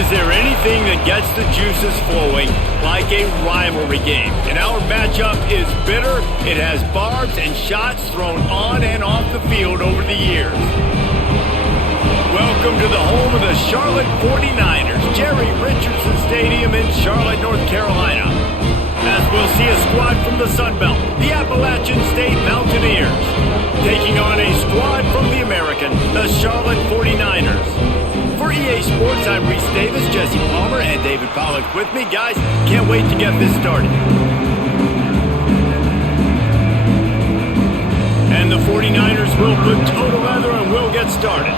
Is there anything that gets the juices flowing like a rivalry game? And our matchup is bitter. It has barbs and shots thrown on and off the field over the years. Welcome to the home of the Charlotte 49ers, Jerry Richardson Stadium in Charlotte, North Carolina. As we'll see a squad from the Sun Belt, the Appalachian State Mountaineers, taking on a squad from the American, the Charlotte 49ers. For EA Sports, I'm Reese Davis, Jesse Palmer, and David Pollack with me. Guys, can't wait to get this started. And the 49ers will put toe together and we'll get started.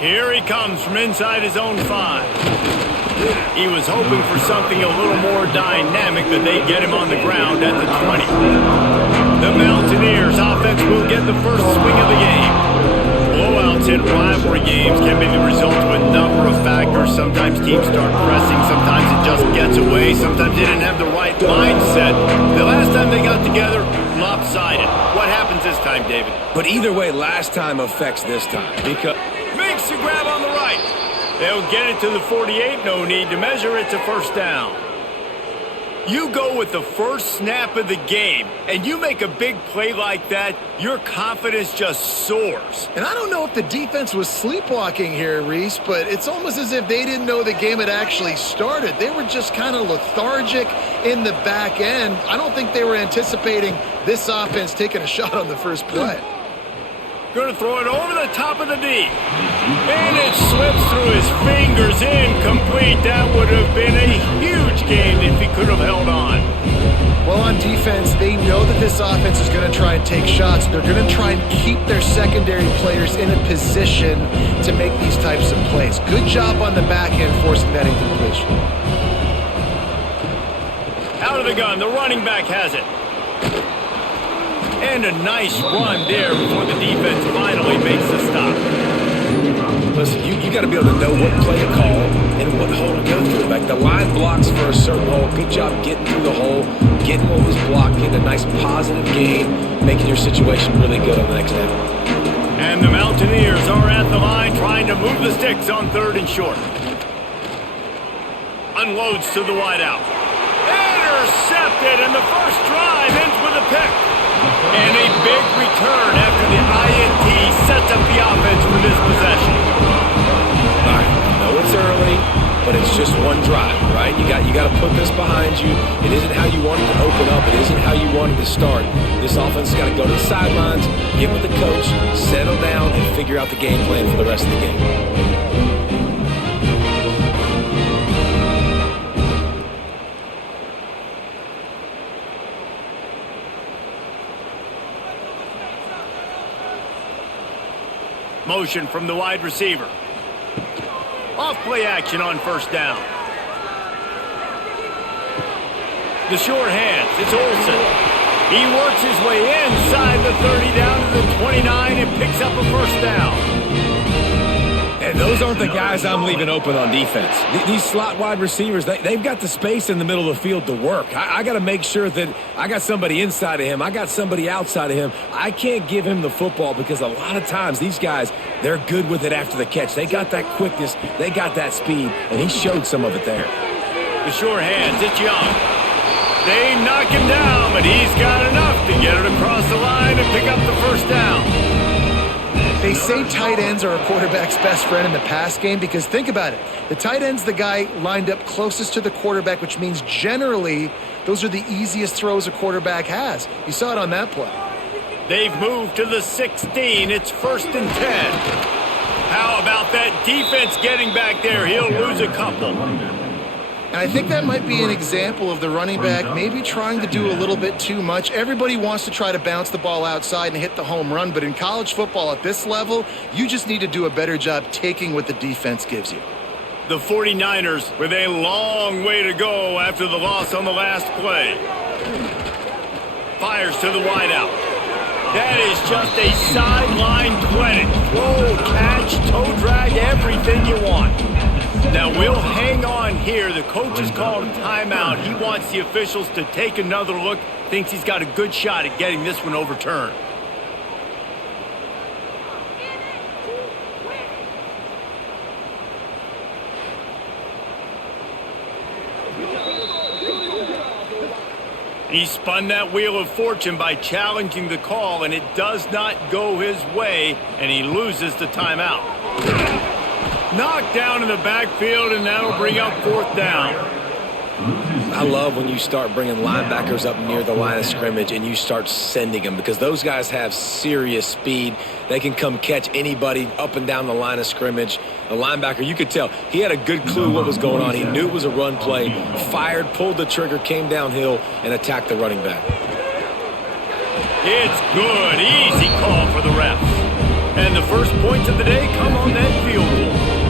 Here he comes from inside his own 5. He was hoping for something a little more dynamic, but they get him on the ground at the 20. The Mountaineers offense will get the first swing of the game. Blowouts in rivalry games can be the result of a number of factors. Sometimes teams start pressing, sometimes it just gets away, sometimes they didn't have the right mindset. The last time they got together, lopsided. What happens this time, David? But either way, last time affects this time because... Makes the grab on the right. They'll get it to the 48. No need to measure. It's a first down. You go with the first snap of the game, and you make a big play like that, your confidence just soars. And I don't know if the defense was sleepwalking here, Reese, but it's almost as if they didn't know the game had actually started. They were just kind of lethargic in the back end. I don't think they were anticipating this offense taking a shot on the first play. Going to throw it over the top of the D. And it slips through his fingers, incomplete. That would have been a huge game if he could have held on. Well, on defense, they know that this offense is going to try and take shots. They're going to try and keep their secondary players in a position to make these types of plays. Good job on the back end forcing that incompletion. Out of the gun, the running back has it. And a nice run there before the defense finally makes the stop. Listen, you got to be able to know what play to call and what hole to go through. Like the line blocks for a certain hole. Good job getting through the hole, getting what was blocked, getting a nice positive gain, making your situation really good on the next down. And the Mountaineers are at the line trying to move the sticks on 3rd and short. Unloads to the wideout. Intercepted, and the first drive ends with a pick. And a big return after the INT sets up the offense for this possession. All right, I know it's early, but it's just one drive, right? You got to put this behind you. It isn't how you wanted to open up. It isn't how you wanted to start. This offense has got to go to the sidelines, get with the coach, settle down, and figure out the game plan for the rest of the game. Motion from the wide receiver. Off play action on first down. The short hands, it's Olsen. He works his way inside the 30 down to the 29 and picks up a first down. And those aren't the guys I'm leaving open on defense. These slot wide receivers, they've got the space in the middle of the field to work. I got to make sure that I got somebody inside of him. I got somebody outside of him. I can't give him the football because a lot of times these guys, they're good with it after the catch. They got that quickness. They got that speed, and he showed some of it there. The short hands, it's Young. They knock him down, but he's got enough to get it across the line and pick up the first down. They say tight ends are a quarterback's best friend in the pass game because think about it. The tight end's the guy lined up closest to the quarterback, which means generally those are the easiest throws a quarterback has. You saw it on that play. They've moved to the 16. It's 1st and 10. How about that defense getting back there? He'll lose a couple. And I think that might be an example of the running back maybe trying to do a little bit too much. Everybody wants to try to bounce the ball outside and hit the home run, but in college football at this level, you just need to do a better job taking what the defense gives you. The 49ers with a long way to go after the loss on the last play. Fires to the wideout. That is just a sideline clinic. Throw, catch, toe drag, everything you want. Now we'll hang on here. The coach has called a timeout. He wants the officials to take another look. Thinks he's got a good shot at getting this one overturned. He spun that wheel of fortune by challenging the call, and it does not go his way, and he loses the timeout. Knocked down in the backfield, and that'll bring up 4th down. I love when you start bringing linebackers up near the line of scrimmage and you start sending them, because those guys have serious speed. They can come catch anybody up and down the line of scrimmage. The linebacker, you could tell, he had a good clue what was going on. He knew it was a run play, fired, pulled the trigger, came downhill, and attacked the running back. It's good. Easy call for the refs. And the first points of the day come on that field goal.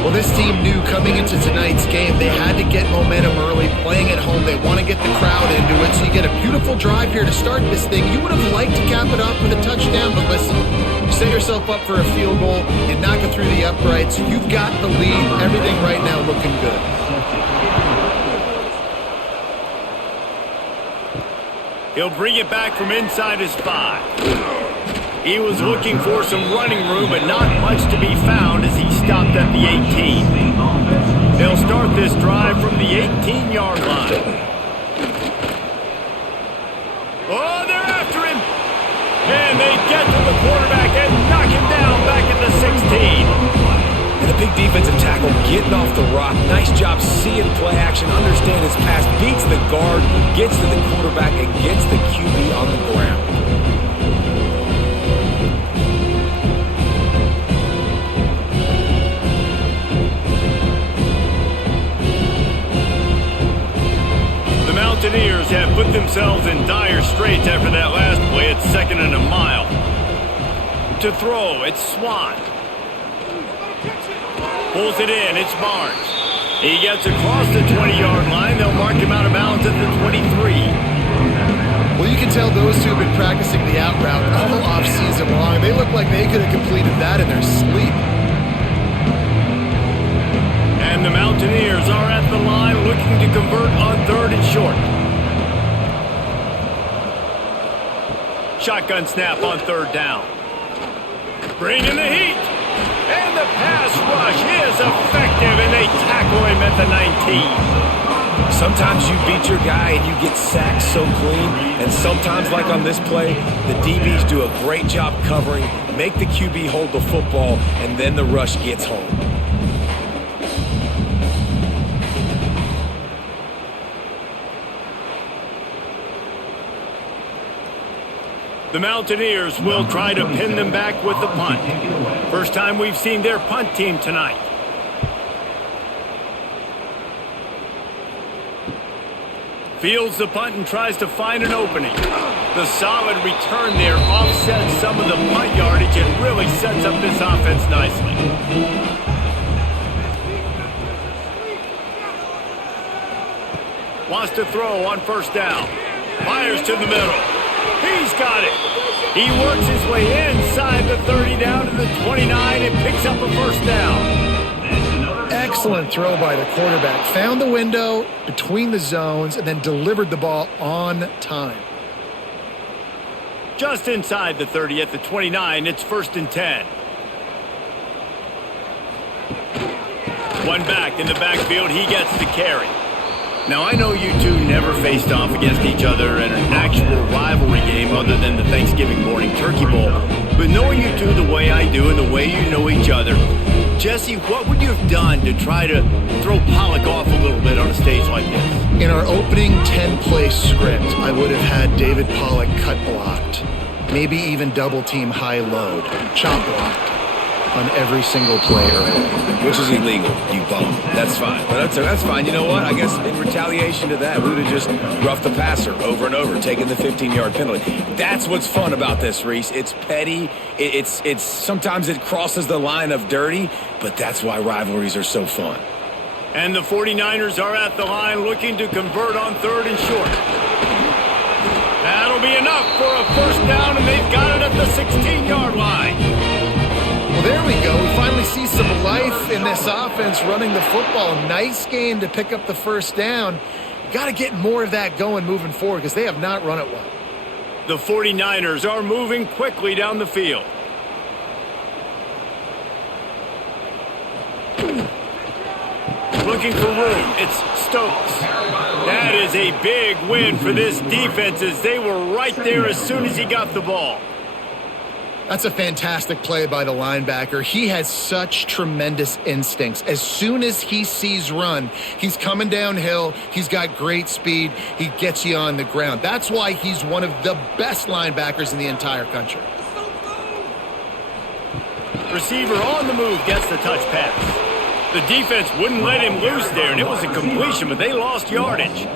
Well, this team knew coming into tonight's game they had to get momentum early, playing at home. They want to get the crowd into it, so you get a beautiful drive here to start this thing. You would have liked to cap it off with a touchdown, but listen, you set yourself up for a field goal, you knock it through the uprights, you've got the lead, everything right now looking good. He'll bring it back from inside his 5. He was looking for some running room, but not much to be found as he stopped at the 18. They'll start this drive from the 18-yard line. Oh, they're after him! And they get to the quarterback and knock him down back at the 16. And a big defensive tackle getting off the rock. Nice job seeing play action, understand his pass, beats the guard, gets to the quarterback, and gets the QB on the ground. Mountaineers have put themselves in dire straits after that last play. It's 2nd and a mile. To throw, it's Swan. Pulls it in, it's Barnes. He gets across the 20-yard line. They'll mark him out of bounds at the 23. Well, you can tell those two have been practicing the out route all off-season long. They look like they could have completed that in their sleep. And the Mountaineers are at the line looking to convert on 3rd and short. Shotgun snap on 3rd down. Bring in the heat. And the pass rush is effective, and they tackle him at the 19. Sometimes you beat your guy and you get sacked so clean, and sometimes, like on this play, the DBs do a great job covering, make the QB hold the football, and then the rush gets home. The Mountaineers will try to pin them back with the punt. First time we've seen their punt team tonight. Fields the punt and tries to find an opening. The solid return there offsets some of the punt yardage and really sets up this offense nicely. Wants to throw on 1st down. Fires to the middle. He's got it. He works his way inside the 30 down to the 29 and picks up a 1st down. Excellent throw by the quarterback. Found the window between the zones and then delivered the ball on time. Just inside the 30 at the 29, it's 1st and 10. One back in the backfield, he gets the carry. Now, I know you two never faced off against each other in an actual rivalry game other than the Thanksgiving morning turkey bowl. But knowing you two the way I do and the way you know each other, Jesse, what would you have done to try to throw Pollock off a little bit on a stage like this? In our opening 10-play script, I would have had David Pollock cut blocked. Maybe even double team high load, chop blocked on every single play early. Which is illegal, you bum. That's fine. But that's fine. You know what? I guess in retaliation to that, we would have just roughed the passer over and over, taking the 15-yard penalty. That's what's fun about this, Reese. It's petty. It's sometimes it crosses the line of dirty, but that's why rivalries are so fun. And the 49ers are at the line looking to convert on 3rd and short. That'll be enough for a 1st down, and they've got it at the 16-yard line. Well, there we go. We finally see some life in this offense running the football. Nice game to pick up the 1st down. You got to get more of that going moving forward because they have not run it well. The 49ers are moving quickly down the field. Looking for room. It's Stokes. That is a big win for this defense as they were right there as soon as he got the ball. That's a fantastic play by the linebacker. He has such tremendous instincts. As soon as he sees run, he's coming downhill. He's got great speed. He gets you on the ground. That's why he's one of the best linebackers in the entire country. Receiver on the move gets the touch pass. The defense wouldn't let him loose there, and it was a completion, but they lost yardage.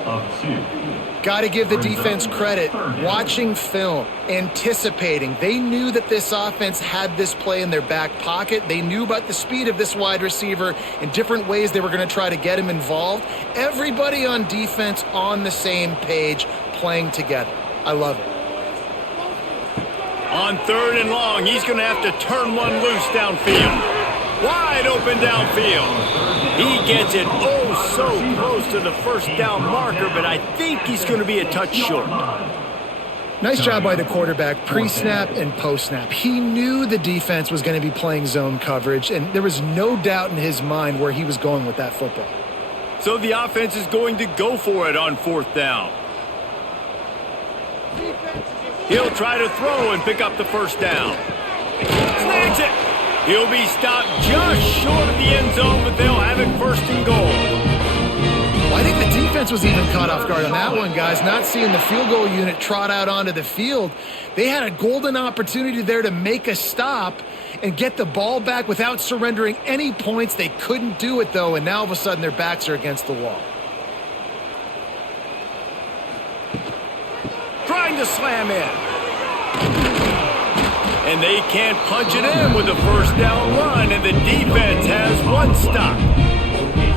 Got to give the defense credit. Watching film, anticipating. They knew that this offense had this play in their back pocket. They knew about the speed of this wide receiver and different ways they were going to try to get him involved. Everybody on defense on the same page, playing together. I love it. On 3rd and long, he's going to have to turn one loose downfield. Wide open downfield. He gets it so close to the first down marker, but I think he's going to be a touch short. Nice job by the quarterback, pre-snap and post-snap. He knew the defense was going to be playing zone coverage, and there was no doubt in his mind where he was going with that football. So the offense is going to go for it on 4th down. He'll try to throw and pick up the first down. Snags it. He'll be stopped just short of the end zone, but they'll have it 1st and goal. Well, I think the defense was even caught off guard on that one, guys. Not seeing the field goal unit trot out onto the field. They had a golden opportunity there to make a stop and get the ball back without surrendering any points. They couldn't do it, though, and now all of a sudden their backs are against the wall. Trying to slam in. And they can't punch it in with a 1st down run, and the defense has one stop.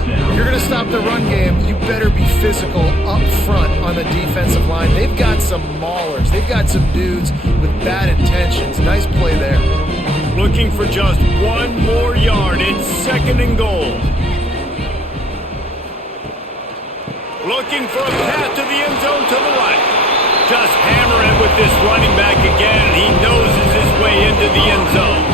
If you're going to stop the run game, you better be physical up front on the defensive line. They've got some maulers. They've got some dudes with bad intentions. Nice play there. Looking for just one more yard. It's 2nd and goal. Looking for a path to the end zone to the right. Just hammer it with this running back again. He noses his way into the end zone.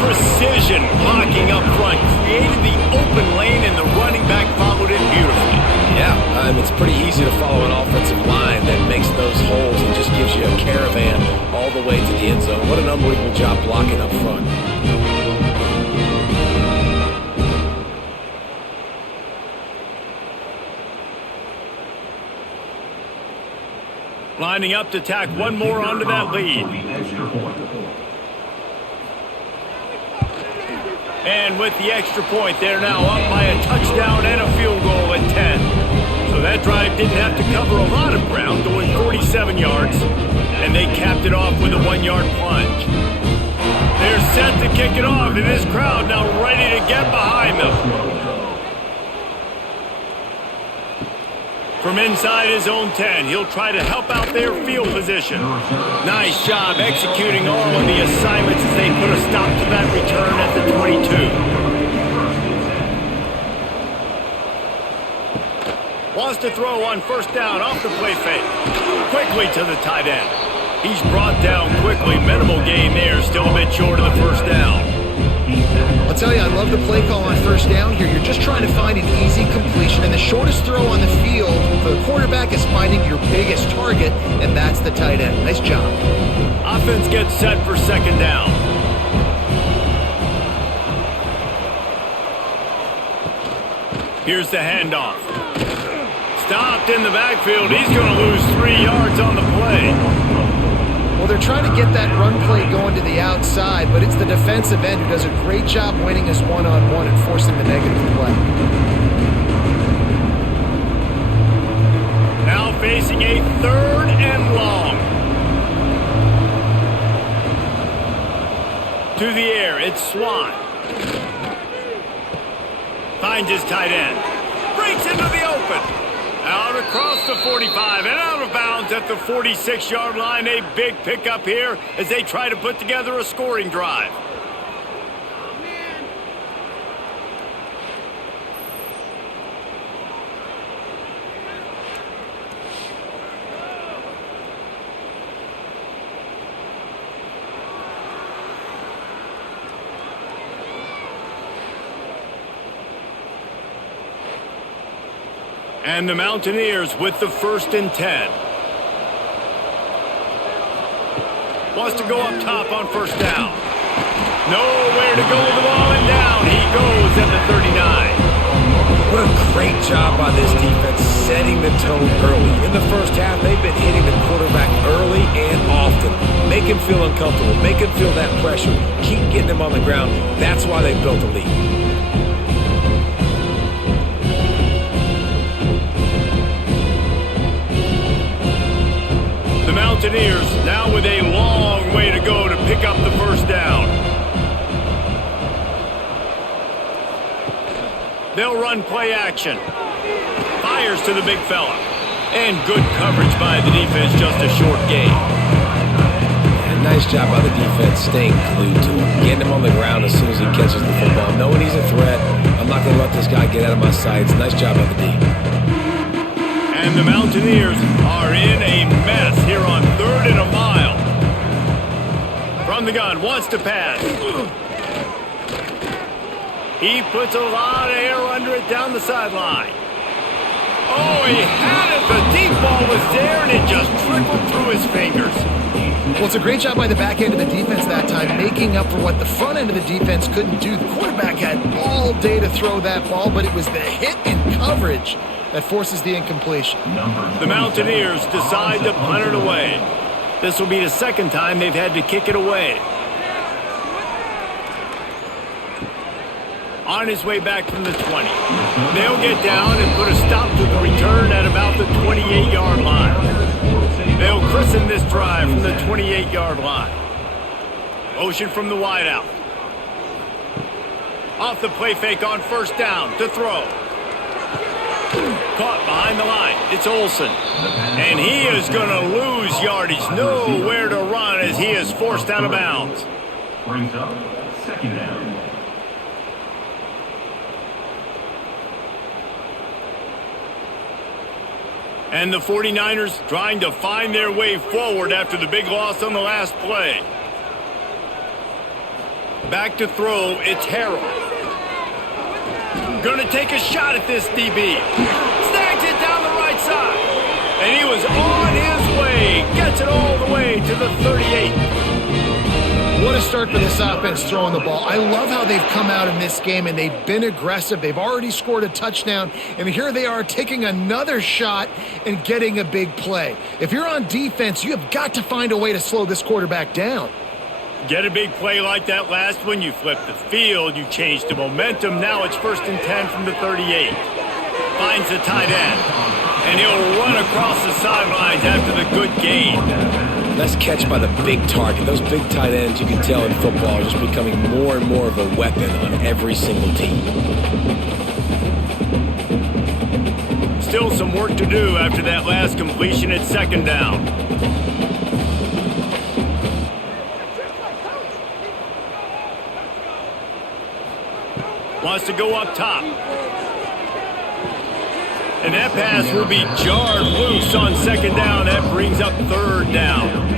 Precision blocking up front. Created the open lane, and the running back followed it beautifully. Yeah, it's pretty easy to follow an offensive line that makes those holes and just gives you a caravan all the way to the end zone. What an unbelievable job blocking up front. Lining up to tack one more onto that lead. And with the extra point, they're now up by a touchdown and a field goal at 10. So that drive didn't have to cover a lot of ground, going 47 yards. And they capped it off with a 1-yard plunge. They're set to kick it off, and this crowd now ready to get behind them. From inside his own 10, he'll try to help out their field position. Nice job executing all of the assignments as they put a stop to that return at the 22. Wants to throw on 1st down off the play fake. Quickly to the tight end. He's brought down quickly. Minimal gain there, still a bit short of the 1st down. I'll tell you, I love the play call on 1st down here. You're just trying to find an easy completion, and the shortest throw on the field for the quarterback is finding your biggest target, and that's the tight end. Nice job. Offense gets set for 2nd down. Here's the handoff. Stopped in the backfield. He's going to lose 3 yards on the play. Well, they're trying to get that run play going to the outside, but it's the defensive end who does a great job winning his one-on-one and forcing the negative play. Now facing a 3rd and long. To the air, it's Swan. Finds his tight end. Breaks into the open. Out across the 45 and out of bounds at the 46-yard line. A big pickup here as they try to put together a scoring drive. And the Mountaineers with the 1st and 10. Wants to go up top on 1st down. Nowhere to go with the ball, and down he goes at the 39. What a great job by this defense setting the tone early. In the first half, they've been hitting the quarterback early and often. Make him feel uncomfortable. Make him feel that pressure. Keep getting him on the ground. That's why they built the lead. The Mountaineers now with a long way to go to pick up the 1st down. They'll run play action. Fires to the big fella. And good coverage by the defense, just a short gain. And nice job by the defense staying glued to him. Getting him on the ground as soon as he catches the football. Knowing he's a threat, I'm not going to let this guy get out of my sights. Nice job by the D. And the Mountaineers are in a mess here on 3rd and a mile. From the gun, wants to pass. He puts a lot of air under it down the sideline. Oh, he had it. The deep ball was there, and it just trickled through his fingers. Well, it's a great job by the back end of the defense that time, making up for what the front end of the defense couldn't do. The quarterback had all day to throw that ball, but it was the hit and coverage that forces the incompletion. The Mountaineers decide to punt it away. This will be the 2nd time they've had to kick it away. On his way back from the 20. They'll get down and put a stop to the return at about the 28-yard line. They'll christen this drive from the 28-yard line. Motion from the wideout. Off the play fake on 1st down to throw. Caught behind the line. It's Olsen. And he is going to lose yardage. Nowhere to run as he is forced out of bounds. Brings up 2nd down. And the 49ers trying to find their way forward after the big loss on the last play. Back to throw, it's Harrell. Gonna take a shot at this DB. Snags it down the right side. And he was on his way. Gets it all the way to the 38. What a start for this offense throwing the ball. I love how they've come out in this game, and they've been aggressive. They've already scored a touchdown, and here they are taking another shot and getting a big play. If you're on defense, you have got to find a way to slow this quarterback down. Get a big play like that last one, you flip the field, you change the momentum. Now it's 1st and 10 from the 38. Finds the tight end, and he'll run across the sidelines after the good gain. Nice catch by the big target. Those big tight ends, you can tell in football, are just becoming more and more of a weapon on every single team. Still some work to do after that last completion at 2nd down. Wants to go up top. And that pass will be jarred loose on 2nd down. That brings up 3rd down.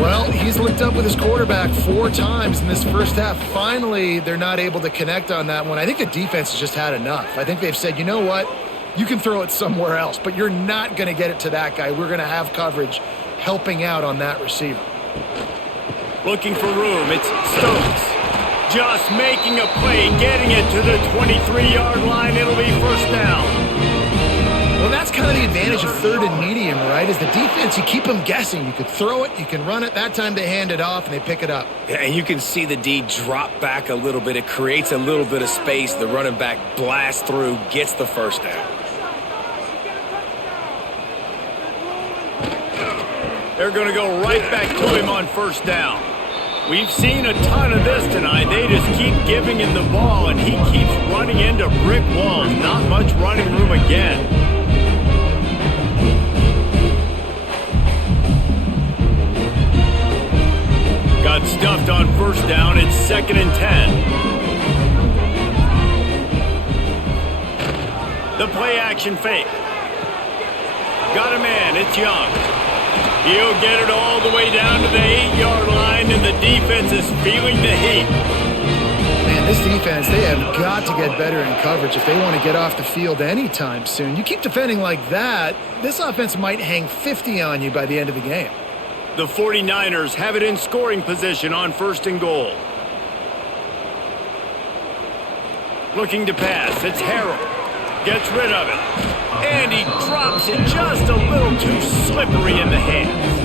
Well, he's linked up with his quarterback 4 times in this first half. Finally, they're not able to connect on that one. I think the defense has just had enough. I think they've said, you know what? You can throw it somewhere else, but you're not going to get it to that guy. We're going to have coverage helping out on that receiver. Looking for room. It's Stokes. Just making a play, getting it to the 23-yard line. It'll be 1st down. Well, that's kind of the advantage of 3rd and medium, right? Is the defense, you keep them guessing. You could throw it, you can run it. That time they hand it off and they pick it up. Yeah, and you can see the D drop back a little bit. It creates a little bit of space. The running back blasts through, gets the 1st down. They're going to go right back to him on 1st down. We've seen a ton of this tonight. They just keep giving him the ball, and he keeps running into brick walls. Not much running room again. Got stuffed on 1st down. It's 2nd and 10. The play action fake. Got a man. It's Young. He'll get it all the way down to the 8-yard line, and the defense is feeling the heat. Man, This defense, they have got to get better in coverage if they want to get off the field anytime soon. You keep defending like that, this offense might hang 50 on you by the end of the game. The 49ers have it in scoring position on 1st and goal. Looking to pass. It's Harrell. Gets rid of it. And he drops it just a little too slippery in the hands.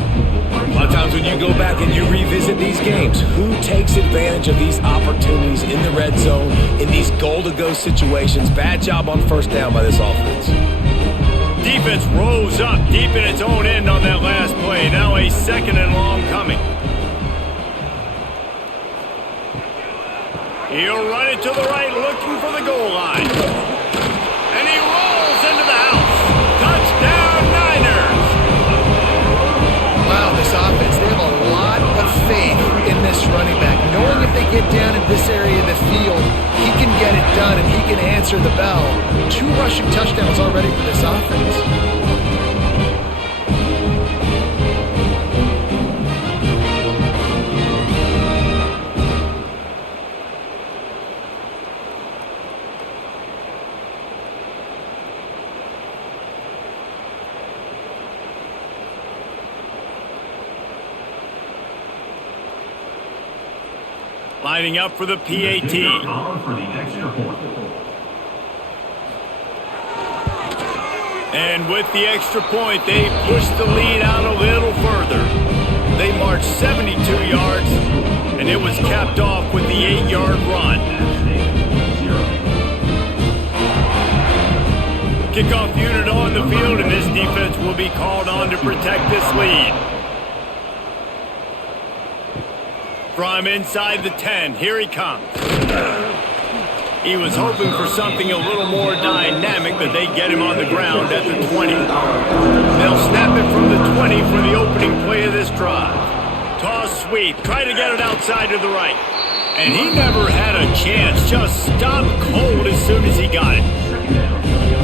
A lot of times when you go back and you revisit these games, who takes advantage of these opportunities in the red zone, in these goal-to-go situations? Bad job on 1st down by this offense. Defense rose up deep in its own end on that last play. Now a 2nd and long coming. He'll run it to the right, looking for the goal line. And he rolls into the house. Touchdown, Niners! Wow, this offense, they have a lot of faith in this running back. Knowing if they get down in this area of the field, he can get it done and he can answer the bell. 2 rushing touchdowns already for this offense. Lining up for the PAT. For the extra point. And with the extra point, they push the lead out a little further. They marched 72 yards, and it was capped off with the 8-yard run. Kickoff unit on the field, and this defense will be called on to protect this lead. From inside the 10, here he comes. He was hoping for something a little more dynamic, but they get him on the ground at the 20. They'll snap it from the 20 for the opening play of this drive. Toss sweep, try to get it outside to the right. And he never had a chance, just stopped cold as soon as he got it.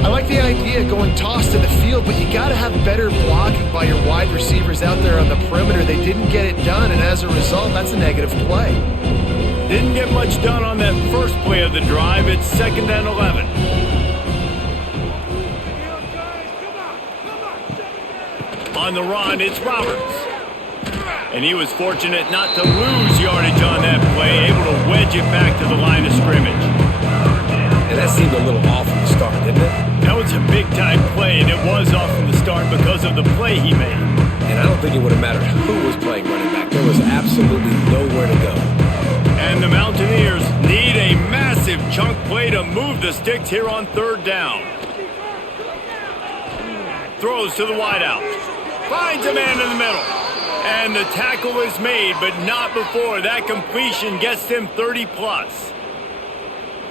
I like the idea of going toss to the field, but you got to have better blocking by your wide receivers out there on the perimeter. They didn't get it done, and as a result, that's a negative play. Didn't get much done on that first play of the drive. It's 2nd and 11. On the run, it's Roberts. And he was fortunate not to lose yardage on that play, able to wedge it back to the line of scrimmage. And that seemed a little off from the start, didn't it? That was a big-time play, and it was off from the start because of the play he made. And I don't think it would have mattered who was playing running back. There was absolutely nowhere to go. And the Mountaineers need a massive chunk play to move the sticks here on 3rd down. Throws to the wideout. Finds a man in the middle. And the tackle is made, but not before that completion gets them 30+.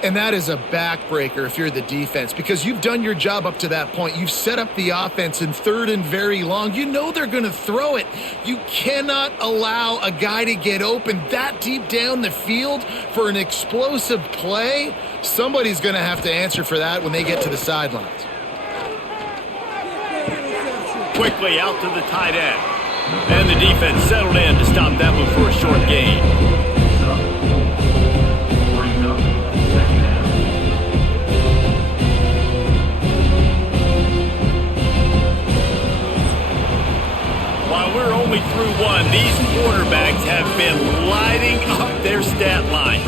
And that is a backbreaker if you're the defense, because you've done your job up to that point. You've set up the offense in 3rd and very long. You know they're going to throw it. You cannot allow a guy to get open that deep down the field for an explosive play. Somebody's going to have to answer for that when they get to the sidelines. Quickly out to the tight end. And the defense settled in to stop that one for a short gain. While we're only through one, these quarterbacks have been lighting up their stat lines.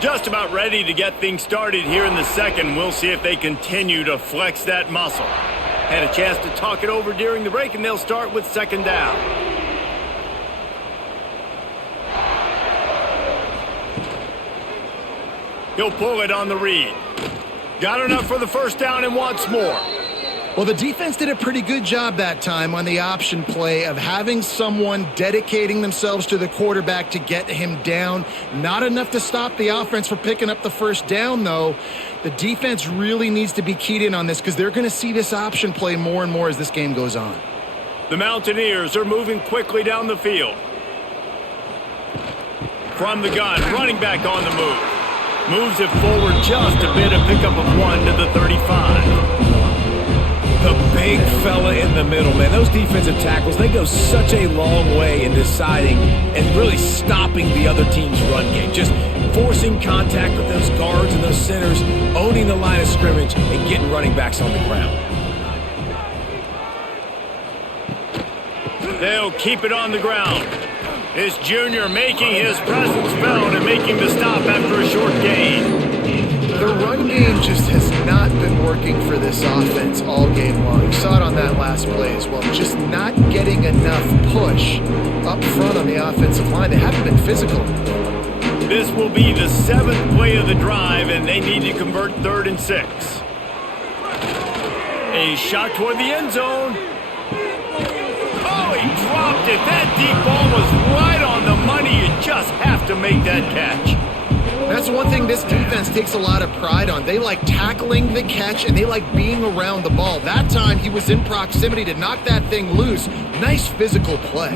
Just about ready to get things started here in the 2nd. We'll see if they continue to flex that muscle. Had a chance to talk it over during the break, and they'll start with 2nd down. He'll pull it on the read. Got enough for the 1st down and wants more. Well, the defense did a pretty good job that time on the option play of having someone dedicating themselves to the quarterback to get him down. Not enough to stop the offense from picking up the 1st down, though. The defense really needs to be keyed in on this because they're going to see this option play more and more as this game goes on. The Mountaineers are moving quickly down the field. From the gun, running back on the move. Moves it forward just a bit, a pickup of 1 to the 35. The big fella in the middle, man. Those defensive tackles, they go such a long way in deciding and really stopping the other team's run game. Just forcing contact with those guards and those centers, owning the line of scrimmage, and getting running backs on the ground. They'll keep it on the ground. This junior making his presence felt and making the stop after a short gain. The run game just has not been working for this offense all game long. You saw it on that last play as well. Just not getting enough push up front on the offensive line. They haven't been physical. This will be the 7th play of the drive, and they need to convert 3rd and 6. A shot toward the end zone. Oh, he dropped it. That deep ball was right on the money. You just have to make that catch. That's one thing this defense takes a lot of pride on. They like tackling the catch, and they like being around the ball. That time, he was in proximity to knock that thing loose. Nice physical play.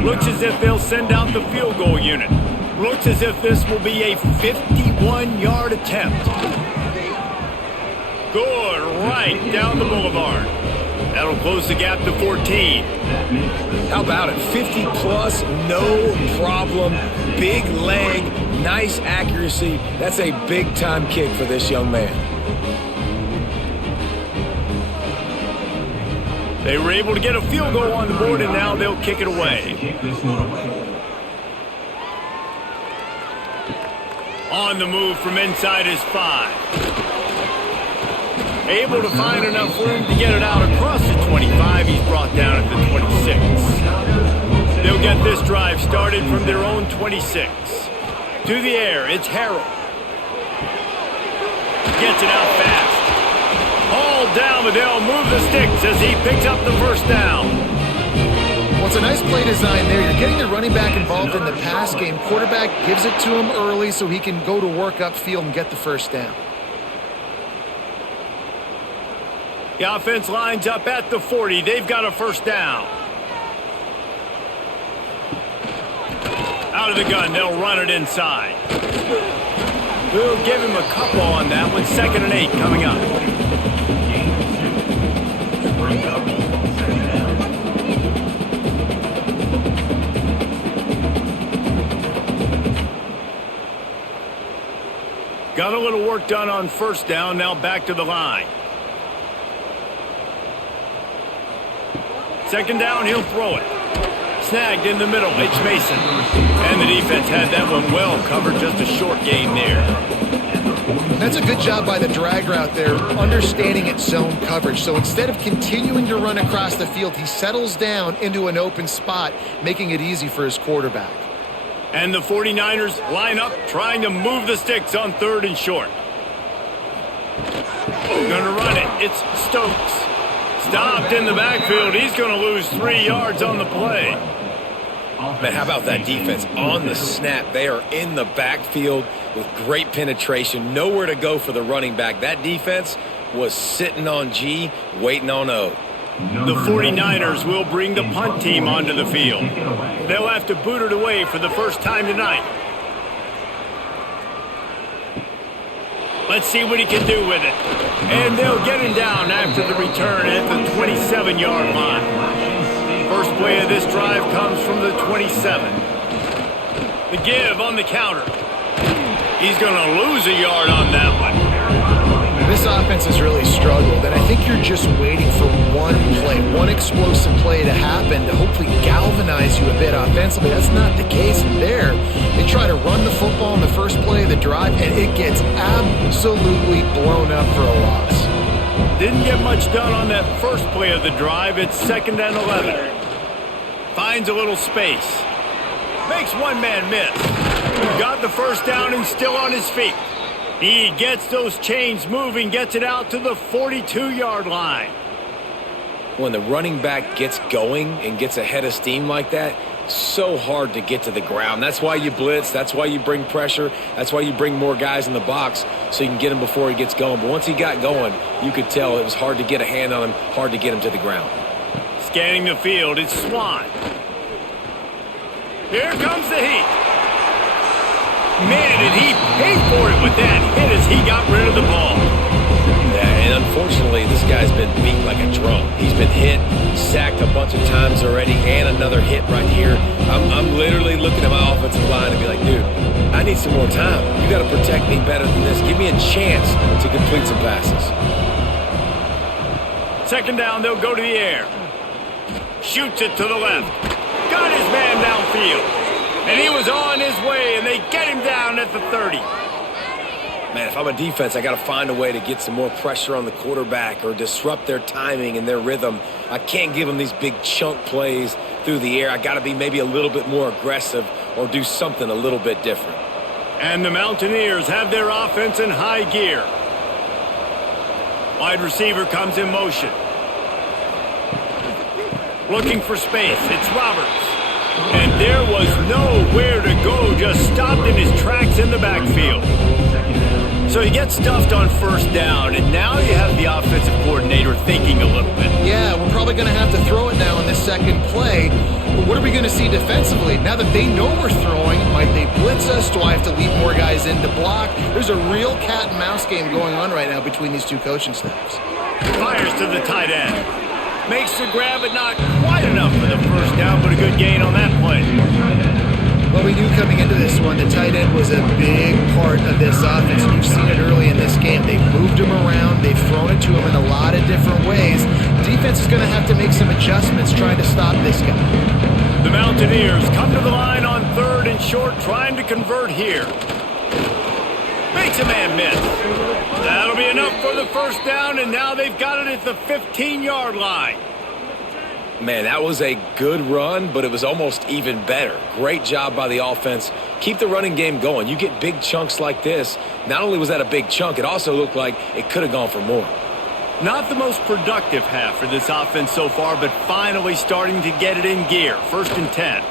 Looks as if they'll send out the field goal unit. Looks as if this will be a 51-yard attempt. Good, right down the boulevard. That'll close the gap to 14. How about it? 50-plus, no problem. Big leg, nice accuracy. That's a big-time kick for this young man. They were able to get a field goal on the board, and now they'll kick it away. On the move from inside his 5. Able to find enough room to get it out across the 25. He's brought down at the 26. They'll get this drive started from their own 26. To the air, it's Harrell. Gets it out fast. Hauled down, but they'll move the sticks as he picks up the first down. Well, it's a nice play design there. You're getting the running back involved in the pass game. Quarterback gives it to him early so he can go to work upfield and get the first down. The offense lines up at the 40. They've got a first down. Out of the gun, they'll run it inside. We'll give him a couple on that one. 2nd and 8 coming up. Got a little work done on first down. Now back to the line. 2nd down, he'll throw it. Snagged in the middle, H. Mason. And the defense had that one well covered, just a short gain there. That's a good job by the drag route there, understanding its zone coverage. So instead of continuing to run across the field, he settles down into an open spot, making it easy for his quarterback. And the 49ers line up, trying to move the sticks on 3rd and short. Gonna run it. It's Stokes. Stopped in the backfield. He's going to lose 3 yards on the play. Man, how about that defense? On the snap, they are in the backfield with great penetration. Nowhere to go for the running back. That defense was sitting on G, waiting on O. The 49ers will bring the punt team onto the field. They'll have to boot it away for the first time tonight. Let's see what he can do with it. And they'll get him down after the return at the 27-yard line. First play of this drive comes from the 27. The give on the counter. He's going to lose a yard on that one. This offense has really struggled, and I think you're just waiting for one play, one explosive play to happen to hopefully galvanize you a bit offensively. That's not the case there. They try to run the football in the first play of the drive, and it gets absolutely blown up for a loss. Didn't get much done on that first play of the drive. It's 2nd and 11. Finds a little space. Makes one man miss. Got the first down and still on his feet. He gets those chains moving, gets it out to the 42-yard line. When the running back gets going and gets ahead of steam like that, so hard to get to the ground. That's why you blitz. That's why you bring pressure. That's why you bring more guys in the box so you can get him before he gets going. But once he got going, you could tell it was hard to get a hand on him, hard to get him to the ground. Scanning the field, it's Swan. Here comes the heat. Man, did he pay for it with that hit as he got rid of the ball. Yeah, and unfortunately, this guy's been beat like a drum. He's been hit, sacked a bunch of times already, and another hit right here. I'm literally looking at my offensive line and be like, dude, I need some more time. You got to protect me better than this. Give me a chance to complete some passes. Second down, they'll go to the air. Shoots it to the left. Got his man downfield. And he was on his way, and they get him down at the 30. Man, if I'm a defense, I got to find a way to get some more pressure on the quarterback or disrupt their timing and their rhythm. I can't give them these big chunk plays through the air. I got to be maybe a little bit more aggressive or do something a little bit different. And the Mountaineers have their offense in high gear. Wide receiver comes in motion. Looking for space. It's Roberts. And there was nowhere to go, just stopped in his tracks in the backfield. So he gets stuffed on first down, and now you have the offensive coordinator thinking a little bit. Yeah, we're probably going to have to throw it now in this second play. But what are we going to see defensively? Now that they know we're throwing, might they blitz us? Do I have to leave more guys in to block? There's a real cat and mouse game going on right now between these two coaching staffs. Fires to the tight end. Makes the grab, but not quite enough for the first down, but a good gain on that play. Well, we knew coming into this one, the tight end was a big part of this offense. You've seen it early in this game. They've moved him around. They've thrown it to him in a lot of different ways. Defense is going to have to make some adjustments trying to stop this guy. The Mountaineers come to the line on third and short, trying to convert here. Makes a man miss. That'll be enough for the first down, and now they've got it at the 15-yard line. Man, that was a good run, but it was almost even better. Great job by the offense. Keep the running game going. You get big chunks like this. Not only was that a big chunk, it also looked like it could have gone for more. Not the most productive half for this offense so far, but finally starting to get it in gear. 1st and 10.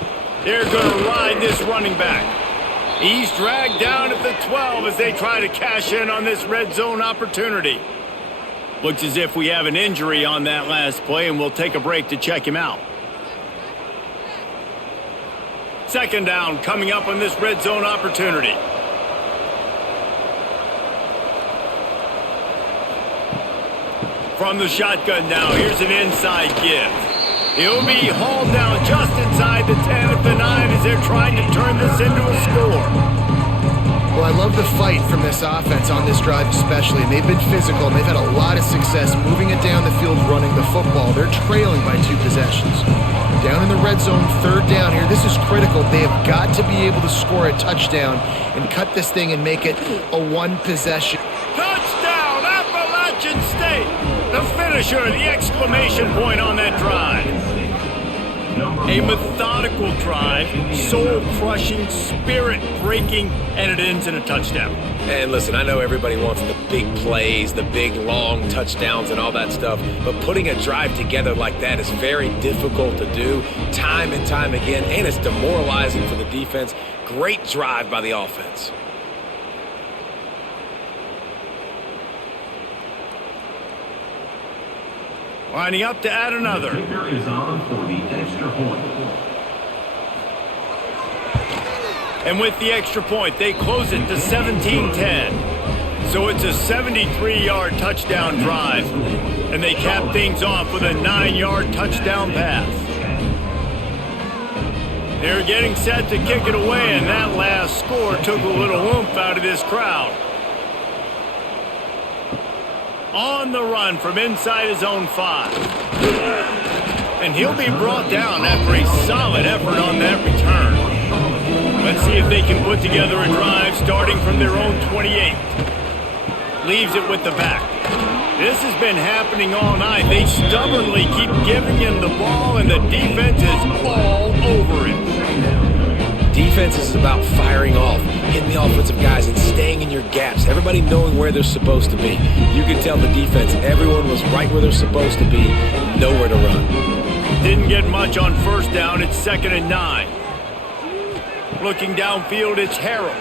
They're going to ride this running back. He's dragged down at the 12 as they try to cash in on this red zone opportunity. Looks as if we have an injury on that last play, and we'll take a break to check him out. Second down coming up on this red zone opportunity. From the shotgun now, here's an inside give. He'll be hauled down just inside the 10 at the 9 as they're trying to turn this into a score. Well, I love the fight from this offense on this drive especially, and they've been physical, and they've had a lot of success moving it down the field, running the football. They're trailing by 2 possessions. Down in the red zone, 3rd down here. This is critical. They have got to be able to score a touchdown and cut this thing and make it a 1-possession. Touchdown, Appalachian State! The finisher, the exclamation point on that drive. A methodical drive, soul-crushing, spirit-breaking, and it ends in a touchdown. And listen, I know everybody wants the big plays, the big, long touchdowns and all that stuff, but putting a drive together like that is very difficult to do time and time again, and it's demoralizing for the defense. Great drive by the offense. Lining up to add another. The kicker is on for the extra point. And with the extra point, they close it to 17-10. So it's a 73-yard touchdown drive. And they cap things off with a 9-yard touchdown pass. They're getting set to kick it away, and that last score took a little oomph out of this crowd. On the run from inside his own 5. And he'll be brought down after a solid effort on that return. Let's see if they can put together a drive starting from their own 28. Leaves it with the back. This has been happening all night. They stubbornly keep giving him the ball, and the defense is all over it. Defense is about firing off, hitting the offensive guys, and staying in your gaps. Everybody knowing where they're supposed to be. You can tell the defense, everyone was right where they're supposed to be, nowhere to run. Didn't get much on first down. It's 2nd and 9. Looking downfield, it's Harrell.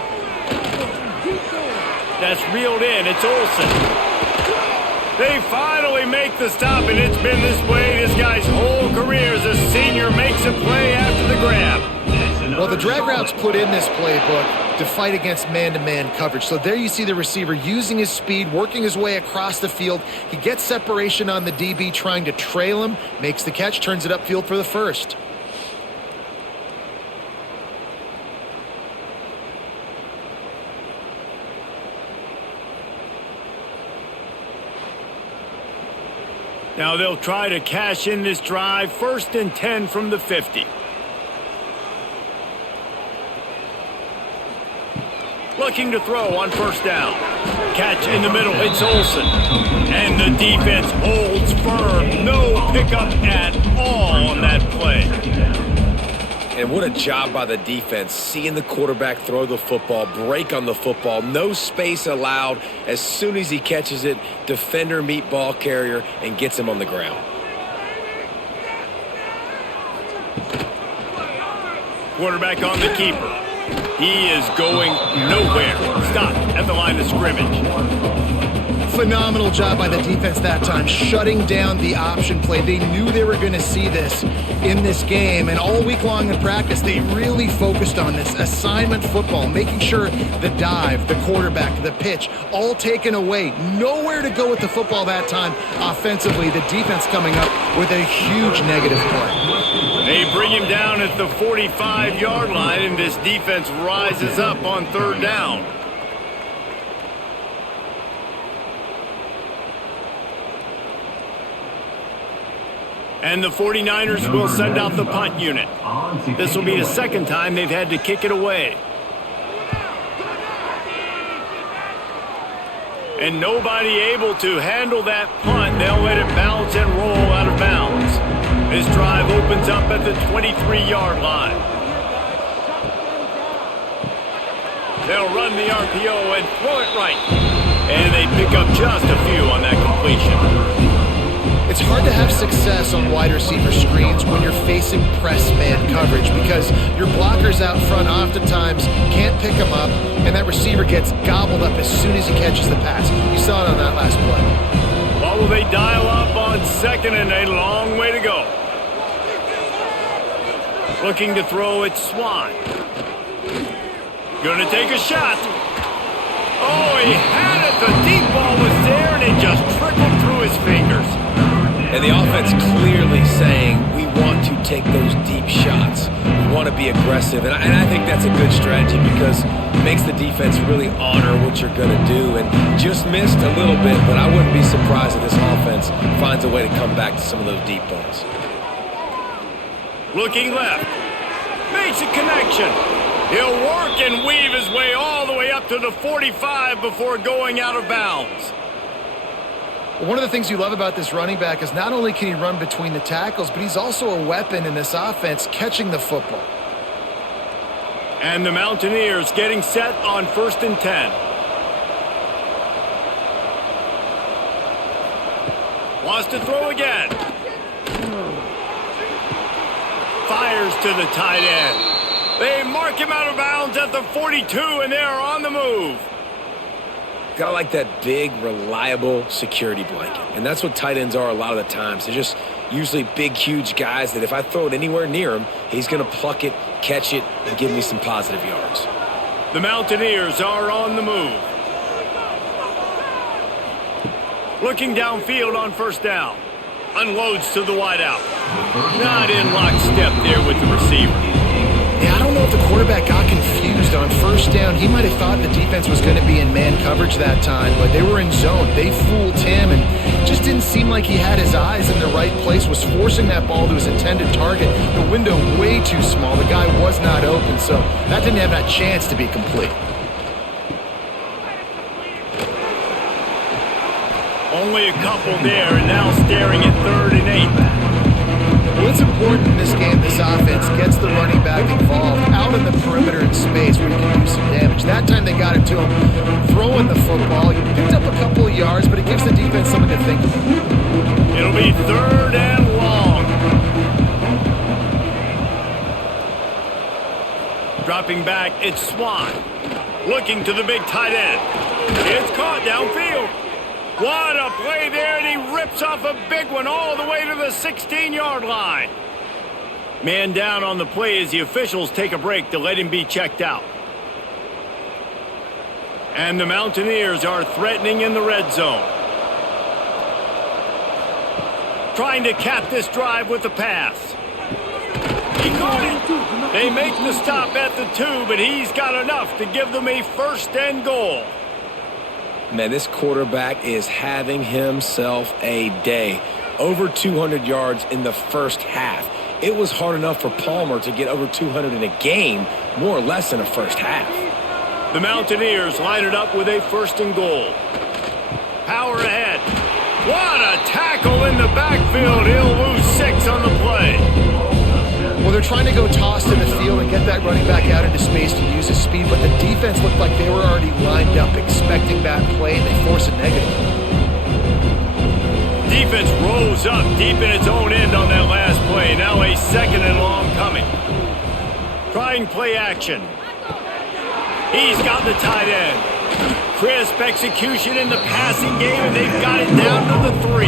That's reeled in. It's Olsen. They finally make the stop, and it's been this way. This guy's whole career as a senior makes a play after the grab. Well, the drag route's put in this playbook to fight against man-to-man coverage. So there you see the receiver using his speed, working his way across the field. He gets separation on the DB, trying to trail him, makes the catch, turns it upfield for the first. Now they'll try to cash in this drive, 1st and 10 from the 50. Looking to throw on 1st down. Catch in the middle, it's Olsen. And the defense holds firm. No pickup at all on that play. And what a job by the defense, seeing the quarterback throw the football, break on the football, no space allowed. As soon as he catches it, defender meet ball carrier and gets him on the ground. Quarterback on the keeper. He is going nowhere. Stop at the line of scrimmage. Phenomenal job by the defense that time, shutting down the option play. They knew they were going to see this in this game, and all week long in practice, they really focused on this assignment football, making sure the dive, the quarterback, the pitch, all taken away. Nowhere to go with the football that time offensively. The defense coming up with a huge negative play. They bring him down at the 45-yard line, and this defense rises up on 3rd down. And the 49ers will send out the punt unit. This will be the 2nd time they've had to kick it away. And nobody able to handle that punt. They'll let it bounce and roll out of bounds. This drive opens up at the 23-yard line. They'll run the RPO and throw it right. And they pick up just a few on that completion. It's hard to have success on wide receiver screens when you're facing press man coverage because your blockers out front oftentimes can't pick them up, and that receiver gets gobbled up as soon as he catches the pass. You saw it on that last play. Well, will they dial up on 2nd and a long way to go? Looking to throw it, Swan. Gonna take a shot. Oh, he had it. The deep ball was there, and it just trickled through his fingers. And the offense clearly saying, we want to take those deep shots. We want to be aggressive. And I think that's a good strategy because it makes the defense really honor what you're going to do. And just missed a little bit, but I wouldn't be surprised if this offense finds a way to come back to some of those deep balls. Looking left. Makes a connection. He'll work and weave his way all the way up to the 45 before going out of bounds. One of the things you love about this running back is not only can he run between the tackles, but he's also a weapon in this offense catching the football. And the Mountaineers getting set on 1st and 10. Wants to throw again. Fires to the tight end. They mark him out of bounds at the 42, and they are on the move. Gotta like that big, reliable security blanket. And that's what tight ends are a lot of the times. They're just usually big, huge guys that if I throw it anywhere near him, he's going to pluck it, catch it, and give me some positive yards. The Mountaineers are on the move. Looking downfield on 1st down. Unloads to the wideout. Not in lockstep there with the receiver. Yeah, I don't know if the quarterback got confused on 1st down. He might have thought the defense was going to be in man coverage that time, but they were in zone. They fooled him, and it just didn't seem like he had his eyes in the right place, was forcing that ball to his intended target. The window way too small. The guy was not open, so that didn't have that chance to be complete. Only a couple there, and now staring at 3rd and 8. Well, it's important in this game this offense gets the running back involved out in the perimeter in space where he can do some damage. That time they got it to him throwing the football. He picked up a couple of yards, but it gives the defense something to think about. It'll be 3rd and long. Dropping back, it's Swan. Looking to the big tight end. It's caught downfield. What a play there, and he rips off a big one all the way to the 16-yard line. Man down on the play as the officials take a break to let him be checked out. And the Mountaineers are threatening in the red zone. Trying to cap this drive with the pass. He caught it. They make the stop at the 2, but he's got enough to give them a first and goal. Man, this quarterback is having himself a day. Over 200 yards in the first half. It was hard enough for Palmer to get over 200 in a game, more or less in a first half. The Mountaineers line it up with a first and goal. Power ahead. What a tackle in the backfield. He'll lose 6 on the play. Well, they're trying to go toss to the field and get that running back out into space to use his speed, but the defense looked like they were already lined up expecting that play, and they force a negative. Defense rolls up deep in its own end on that last play. Now a second and long coming. Trying play action. He's got the tight end. Crisp execution in the passing game, and they've got it down to the 3.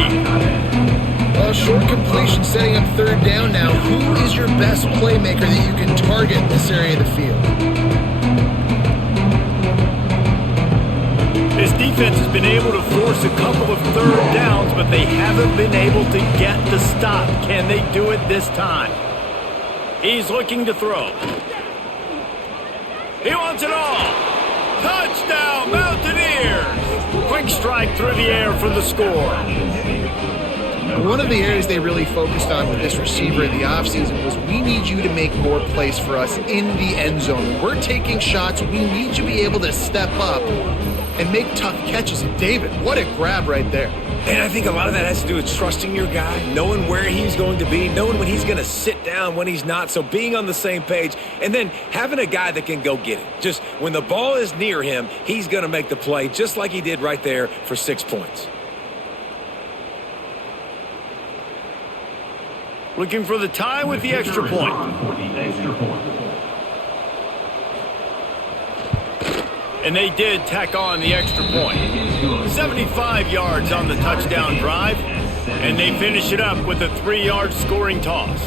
Well, short completion setting up third down now. Who is your best playmaker that you can target in this area of the field? This defense has been able to force a couple of third downs, but they haven't been able to get the stop. Can they do it this time? He's looking to throw. He wants it all. Touchdown, Mountaineers! Quick strike through the air for the score. One of the areas they really focused on with this receiver in the offseason was we need you to make more plays for us in the end zone. When we're taking shots, we need you to be able to step up and make tough catches. And David, what a grab right there. And I think a lot of that has to do with trusting your guy, knowing where he's going to be, knowing when he's going to sit down, when he's not. So being on the same page, and then having a guy that can go get it. Just when the ball is near him, he's going to make the play, just like he did right there for 6 points. Looking for the tie with the extra point. And they did tack on the extra point. 75 yards on the touchdown drive. And they finish it up with a 3-yard scoring toss.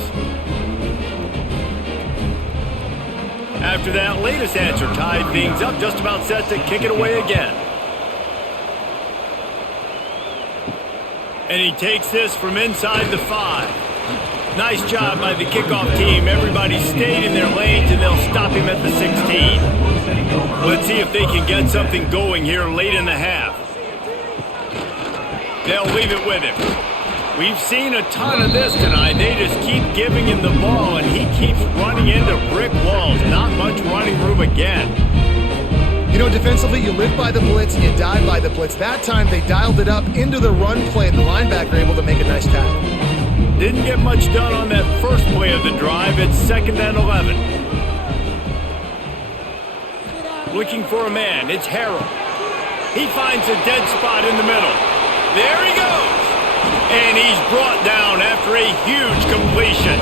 After that latest answer tied things up, just about set to kick it away again. And he takes this from inside the 5. Nice job by the kickoff team. Everybody stayed in their lanes, and they'll stop him at the 16. Let's see if they can get something going here late in the half. They'll leave it with him. We've seen a ton of this tonight. They just keep giving him the ball, and he keeps running into brick walls. Not much running room again. You know, defensively, you live by the blitz and you die by the blitz. That time, they dialed it up into the run play, and the linebacker able to make a nice tackle. Didn't get much done on that first play of the drive. It's 2nd and 11. Looking for a man. It's Harrell. He finds a dead spot in the middle. There he goes. And he's brought down after a huge completion.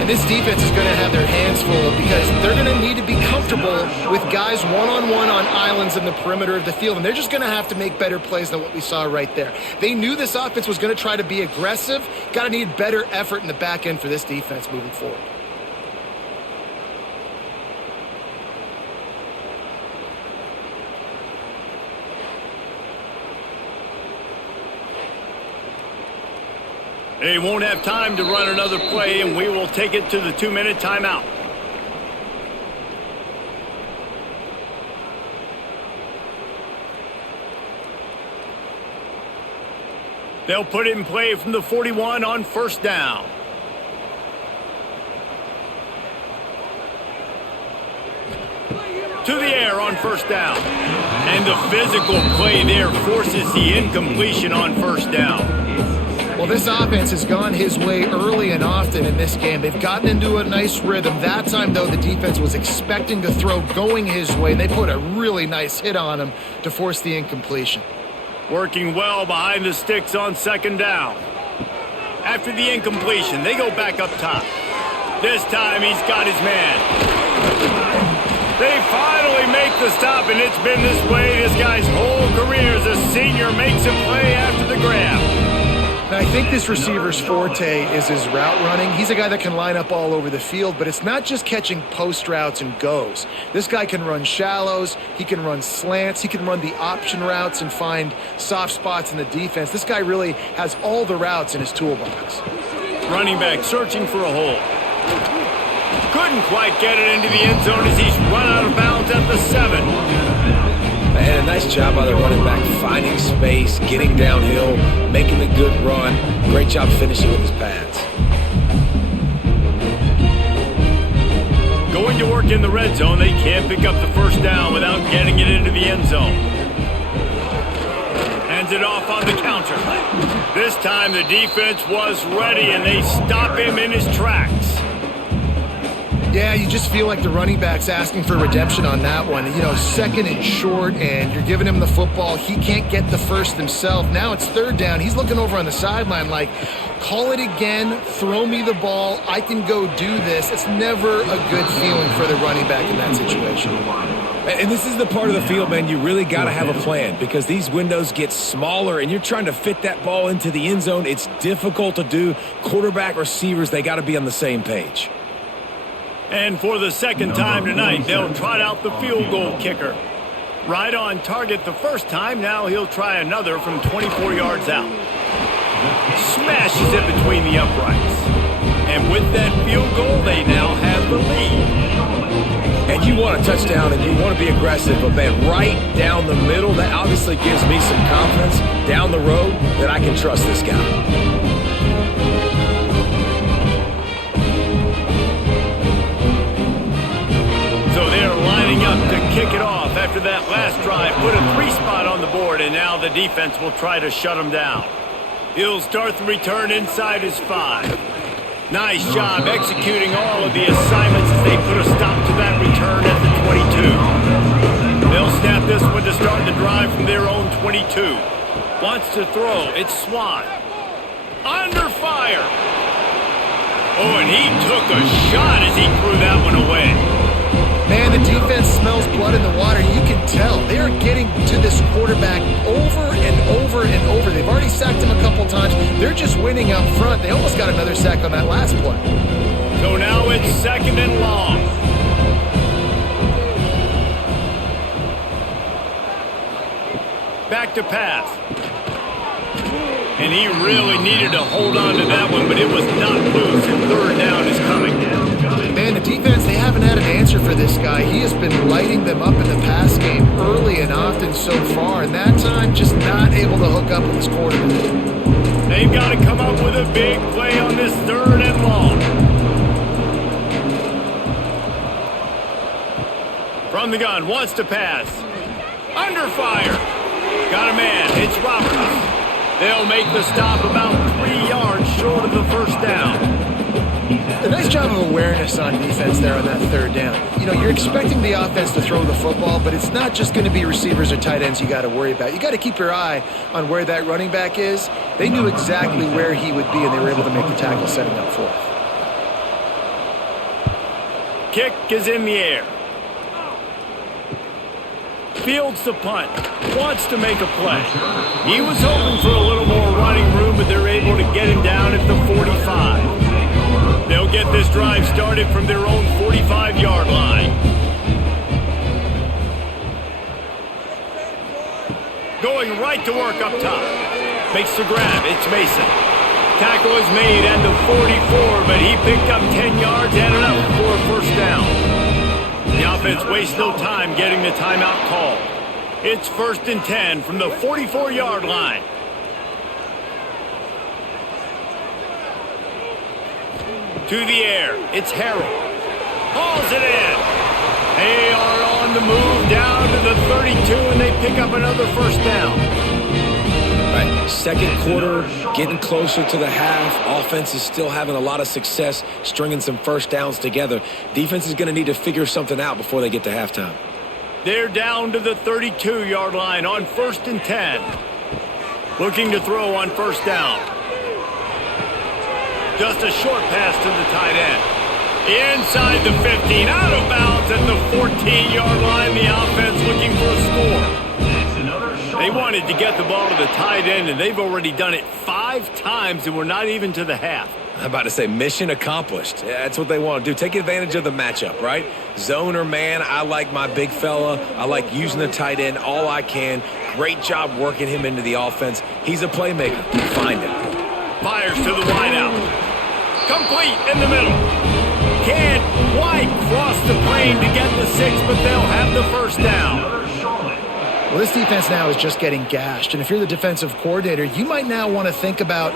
And this defense is going to have their hands full because they're going to need to be comfortable with guys one-on-one on islands in the perimeter of the field. And they're just going to have to make better plays than what we saw right there. They knew this offense was going to try to be aggressive. Got to need better effort in the back end for this defense moving forward. They won't have time to run another play, and we will take it to the 2-minute timeout. They'll put it in play from the 41 on first down. To the air on first down. And the physical play there forces the incompletion on first down. Well, this offense has gone his way early and often in this game. They've gotten into a nice rhythm. That time, though, the defense was expecting to throw going his way. They put a really nice hit on him to force the incompletion. Working well behind the sticks on second down. After the incompletion, they go back up top. This time, he's got his man. They finally make the stop, and it's been this way this guy's whole career as a senior. Makes a play after the grab. And I think this receiver's forte is his route running. He's a guy that can line up all over the field, but it's not just catching post routes and goes. This guy can run shallows, he can run slants, he can run the option routes and find soft spots in the defense. This guy really has all the routes in his toolbox. Running back searching for a hole. Couldn't quite get it into the end zone as he's run out of bounds at the 7. And a nice job by the running back finding space, getting downhill, making a good run. Great job finishing with his pads. Going to work in the red zone, they can't pick up the first down without getting it into the end zone. Hands it off on the counter. This time the defense was ready and they stop him in his tracks. Yeah, you just feel like the running back's asking for redemption on that one. You know, second and short, and you're giving him the football. He can't get the first himself. Now it's third down. He's looking over on the sideline like, call it again, throw me the ball, I can go do this. It's never a good feeling for the running back in that situation. And this is the part of the field, man, you really got to have a plan because these windows get smaller and you're trying to fit that ball into the end zone. It's difficult to do. Quarterback, receivers, they got to be on the same page. And for the second time tonight, they'll trot out the field goal kicker. Right on target the first time, now he'll try another from 24 yards out. Smashes it between the uprights. And with that field goal, they now have the lead. And you want a touchdown and you want to be aggressive, but man, right down the middle, that obviously gives me some confidence down the road that I can trust this guy. So they're lining up to kick it off after that last drive. Put a 3-spot on the board, and now the defense will try to shut them down. He'll start the return inside his 5. Nice job executing all of the assignments as they put a stop to that return at the 22. They'll snap this one to start the drive from their own 22. Wants to throw. It's Swan. Under fire. Oh, and he took a shot as he threw that one away. Man, the defense smells blood in the water. You can tell. They are getting to this quarterback over and over and over. They've already sacked him a couple times. They're just winning up front. They almost got another sack on that last play. So now it's second and long. Back to pass. And he really needed to hold on to that one, but it was not loose, and third down is coming. Man, the defense, they haven't had an answer for this guy. He has been lighting them up in the pass game early and often so far, and that time just not able to hook up with his quarterback. They've got to come up with a big play on this third and long. From the gun, wants to pass. Under fire. Got a man. It's Roberts. They'll make the stop about 3 yards short of the first down. A nice job of awareness on defense there on that third down. You know, you're expecting the offense to throw the football, but it's not just going to be receivers or tight ends you got to worry about. You got to keep your eye on where that running back is. They knew exactly where he would be, and they were able to make the tackle setting up for it. Kick is in the air. Fields the punt. Wants to make a play. He was hoping for a little more running room, but they're able to get him down at the 45. They'll get this drive started from their own 45-yard line. Going right to work up top. Makes the grab. It's Mason. Tackle is made at the 44, but he picked up 10 yards and enough for a first down. The offense wastes no time getting the timeout called. It's 1st and 10 from the 44-yard line. To the air, it's Harrell. Hauls it in. They are on the move down to the 32, and they pick up another first down. Right, second quarter, getting closer to the half. Offense is still having a lot of success stringing some first downs together. Defense is going to need to figure something out before they get to halftime. They're down to the 32-yard line on 1st and 10. Looking to throw on first down. Just a short pass to the tight end. Inside the 15, out of bounds at the 14-yard line. The offense looking for a score. They wanted to get the ball to the tight end, and they've already done it 5 times, and we're not even to the half. I'm about to say mission accomplished. Yeah, that's what they want to do. Take advantage of the matchup, right? Zone or man, I like my big fella. I like using the tight end all I can. Great job working him into the offense. He's a playmaker. Find him. Fires to the wideout. Complete in the middle. Can't quite cross the plane to get the 6, but they'll have the first down. Well, this defense now is just getting gashed, and if you're the defensive coordinator, you might now want to think about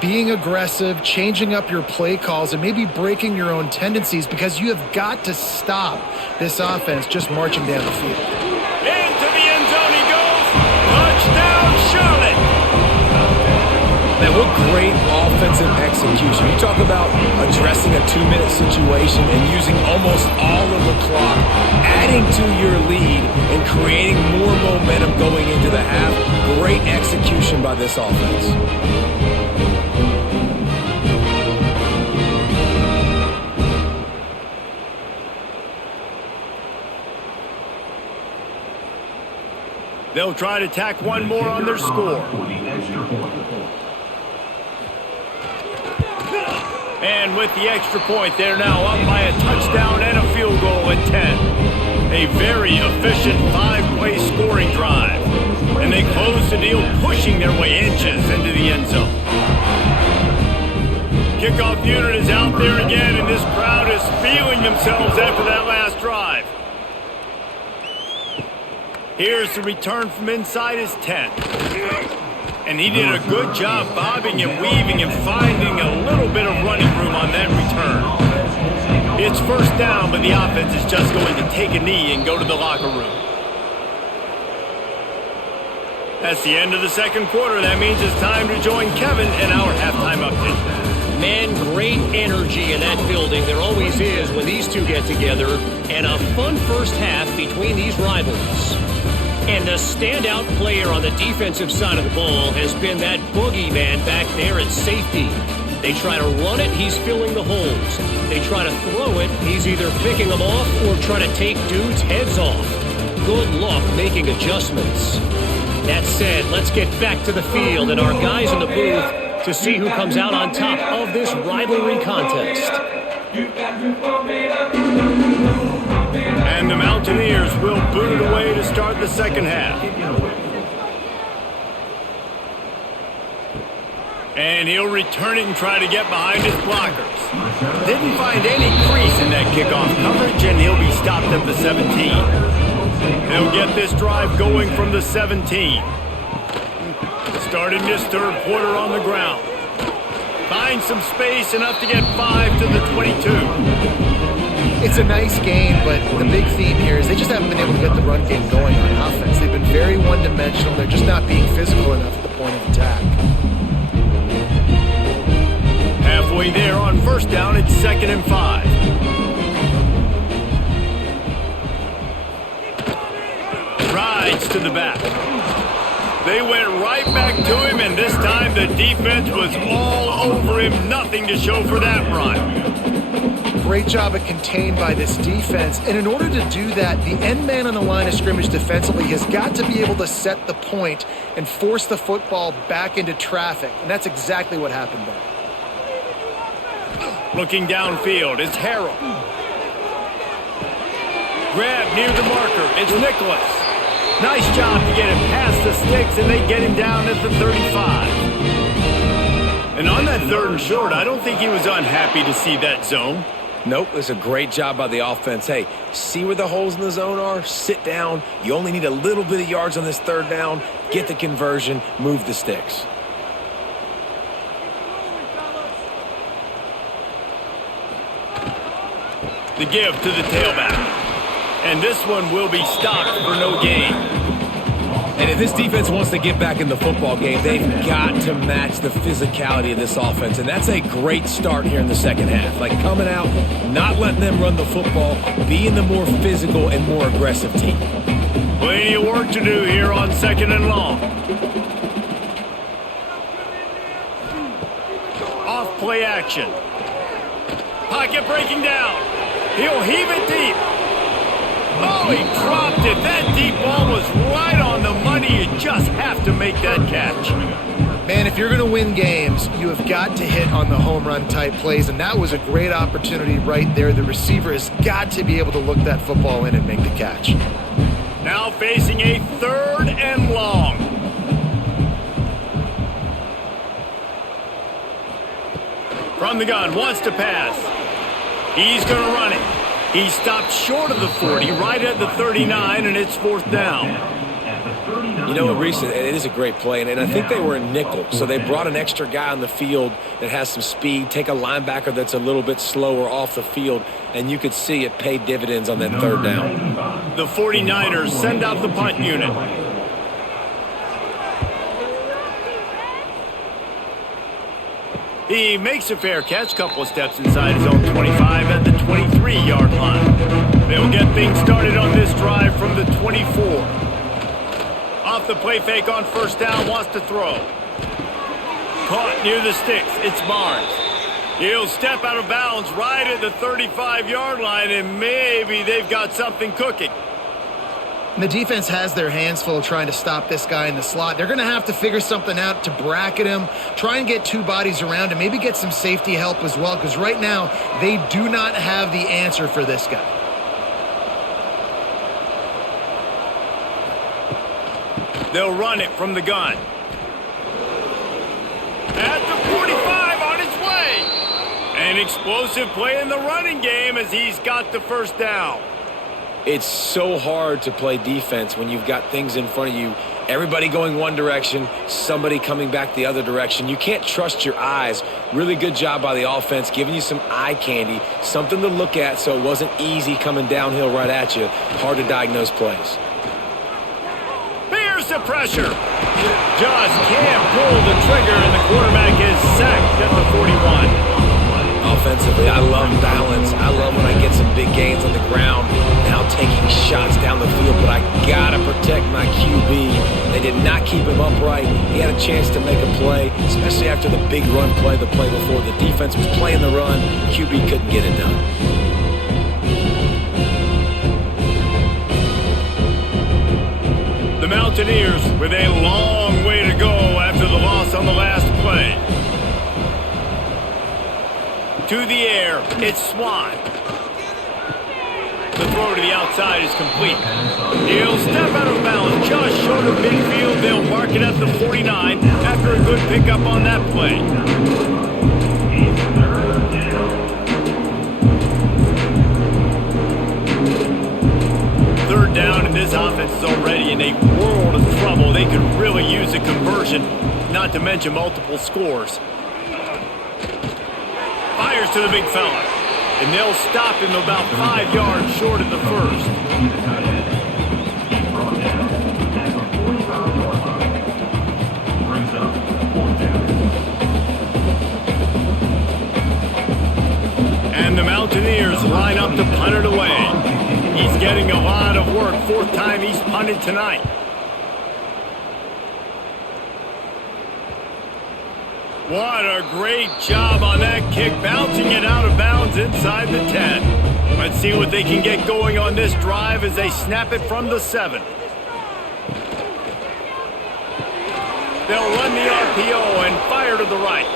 being aggressive, changing up your play calls, and maybe breaking your own tendencies, because you have got to stop this offense just marching down the field. Into the end zone he goes. Touchdown, Charlotte. Man, what great offensive execution. You talk about addressing a 2-minute situation and using almost all of the clock, adding to your lead and creating more momentum going into the half. Great execution by this offense. They'll try to tack one more on their score. And with the extra point, they're now up by a touchdown and a field goal at 10. A very efficient 5-play scoring drive. And they close the deal, pushing their way inches into the end zone. Kickoff unit is out there again, and this crowd is feeling themselves after that last drive. Here's the return from inside his 10. And he did a good job bobbing and weaving and finding a little bit of running room on that return. It's first down, but the offense is just going to take a knee and go to the locker room. That's the end of the second quarter. That means it's time to join Kevin in our halftime update. Man, great energy in that building. There always is when these two get together. And a fun first half between these rivals. And the standout player on the defensive side of the ball has been that boogeyman back there at safety. They try to run it, he's filling the holes. They try to throw it, he's either picking them off or trying to take dudes' heads off. Good luck making adjustments. That said, let's get back to the field and our guys in the booth to see who comes out on top of this rivalry contest. And the Mountaineers will boot it away to start the second half. And he'll return it and try to get behind his blockers. Didn't find any crease in that kickoff coverage, and he'll be stopped at the 17. They'll get this drive going from the 17. Starting this third quarter on the ground. Find some space, enough to get 5 to the 22. It's a nice game, but the big theme here is they just haven't been able to get the run game going on offense. They've been very one-dimensional. They're just not being physical enough at the point of attack. Halfway there on first down, it's 2nd and 5. Rides to the back. They went right back to him, and this time the defense was all over him. Nothing to show for that run. Great job of contained by this defense. And in order to do that, the end man on the line of scrimmage defensively has got to be able to set the point and force the football back into traffic. And that's exactly what happened there. Looking downfield, it's Harrell. Grab near the marker, it's Nicholas. Nice job to get him past the sticks, and they get him down at the 35. And on that 3rd and short, I don't think he was unhappy to see that zone. Nope, it's a great job by the offense. Hey, see where the holes in the zone are? Sit down. You only need a little bit of yards on this 3rd down. Get the conversion. Move the sticks. The give to the tailback. And this one will be stopped for no gain. And if this defense wants to get back in the football game, they've got to match the physicality of this offense. And that's a great start here in the second half. Like coming out, not letting them run the football, being the more physical and more aggressive team. Plenty of work to do here on 2nd and long. Off play action. Pocket breaking down. He'll heave it deep. Oh, he dropped it. That deep ball was right on the money. You just enough to make that catch. Man, if you're going to win games, you have got to hit on the home run type plays, and that was a great opportunity right there. The receiver has got to be able to look that football in and make the catch. Now facing a 3rd and long. From the gun, wants to pass. He's going to run it. He stopped short of the 40, right at the 39, and it's 4th down. You know what, Reese, it is a great play, and I think they were in nickel, so they brought an extra guy on the field that has some speed, take a linebacker that's a little bit slower off the field, and you could see it paid dividends on that 3rd down. The 49ers send out the punt unit. He makes a fair catch, couple of steps inside his own 25 at the 23-yard line. They'll get things started on this drive from the 24. Off the play fake on 1st down, wants to throw. Caught near the sticks, it's Barnes. He'll step out of bounds right at the 35-yard line, and maybe they've got something cooking. And the defense has their hands full trying to stop this guy in the slot. They're going to have to figure something out to bracket him, try and get 2 bodies around him, maybe get some safety help as well, because right now they do not have the answer for this guy. They'll run it from the gun. At the 45, on its way. An explosive play in the running game as he's got the 1st down. It's so hard to play defense when you've got things in front of you. Everybody going one direction, somebody coming back the other direction. You can't trust your eyes. Really good job by the offense, giving you some eye candy, something to look at so it wasn't easy coming downhill right at you. Hard to diagnose plays. The pressure. Just can't pull the trigger, and the quarterback is sacked at the 41. Offensively, I love balance. I love when I get some big gains on the ground, now taking shots down the field, but I gotta protect my QB. They did not keep him upright. He had a chance to make a play, especially after the big run play the play before. The defense was playing the run. QB couldn't get it done. The Mountaineers with a long way to go after the loss on the last play. To the air, it's Swan. The throw to the outside is complete. He'll step out of bounds just short of midfield. They'll mark it at the 49 after a good pickup on that play. Third down, and this offense is already in a world of trouble. They could really use a conversion, not to mention multiple scores. Fires to the big fella, and they'll stop him about 5 yards short of the 1st. And the Mountaineers line up to punt it away. He's getting a lot of work. 4th time he's punted tonight. What a great job on that kick, bouncing it out of bounds inside the 10. Let's see what they can get going on this drive as they snap it from the 7. They'll run the RPO and fire to the right.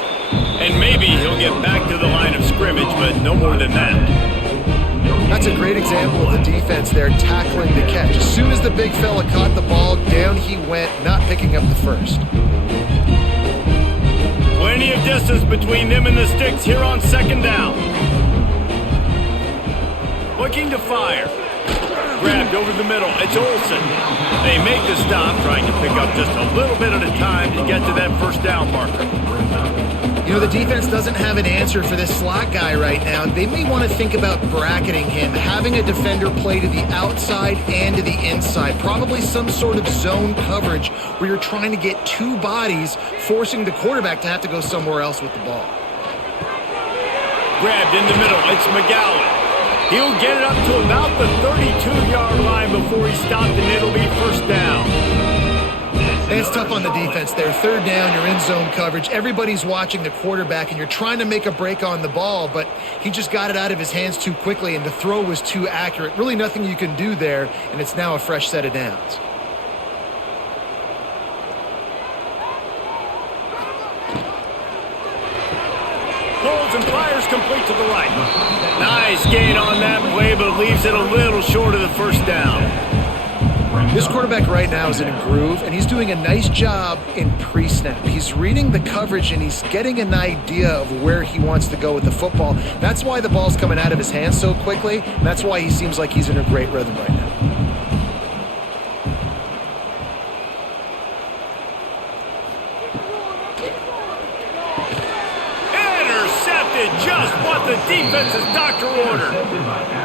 And maybe he'll get back to the line of scrimmage, but no more than that. That's a great example of the defense there tackling the catch. As soon as the big fella caught the ball, down he went, not picking up the 1st. Plenty of distance between them and the sticks here on 2nd down. Looking to fire. Grabbed over the middle. It's Olsen. They make the stop, trying to pick up just a little bit at a time to get to that 1st down marker. You know, the defense doesn't have an answer for this slot guy right now. They may want to think about bracketing him, having a defender play to the outside and to the inside. Probably some sort of zone coverage where you're trying to get 2 bodies, forcing the quarterback to have to go somewhere else with the ball. Grabbed in the middle. It's McGowan. He'll get it up to about the 32-yard line before he stopped, and it'll be 1st down. And it's tough on the defense there. 3rd down, you're in zone coverage. Everybody's watching the quarterback, and you're trying to make a break on the ball, but he just got it out of his hands too quickly, and the throw was too accurate. Really nothing you can do there, and it's now a fresh set of downs. Pass complete to the right. Nice gain on that play, but leaves it a little short of the first down. This quarterback right now is in a groove, and he's doing a nice job in pre-snap. He's reading the coverage, and he's getting an idea of where he wants to go with the football. That's why the ball's coming out of his hands so quickly, and that's why he seems like he's in a great rhythm right now. Just what the defense's doctor ordered.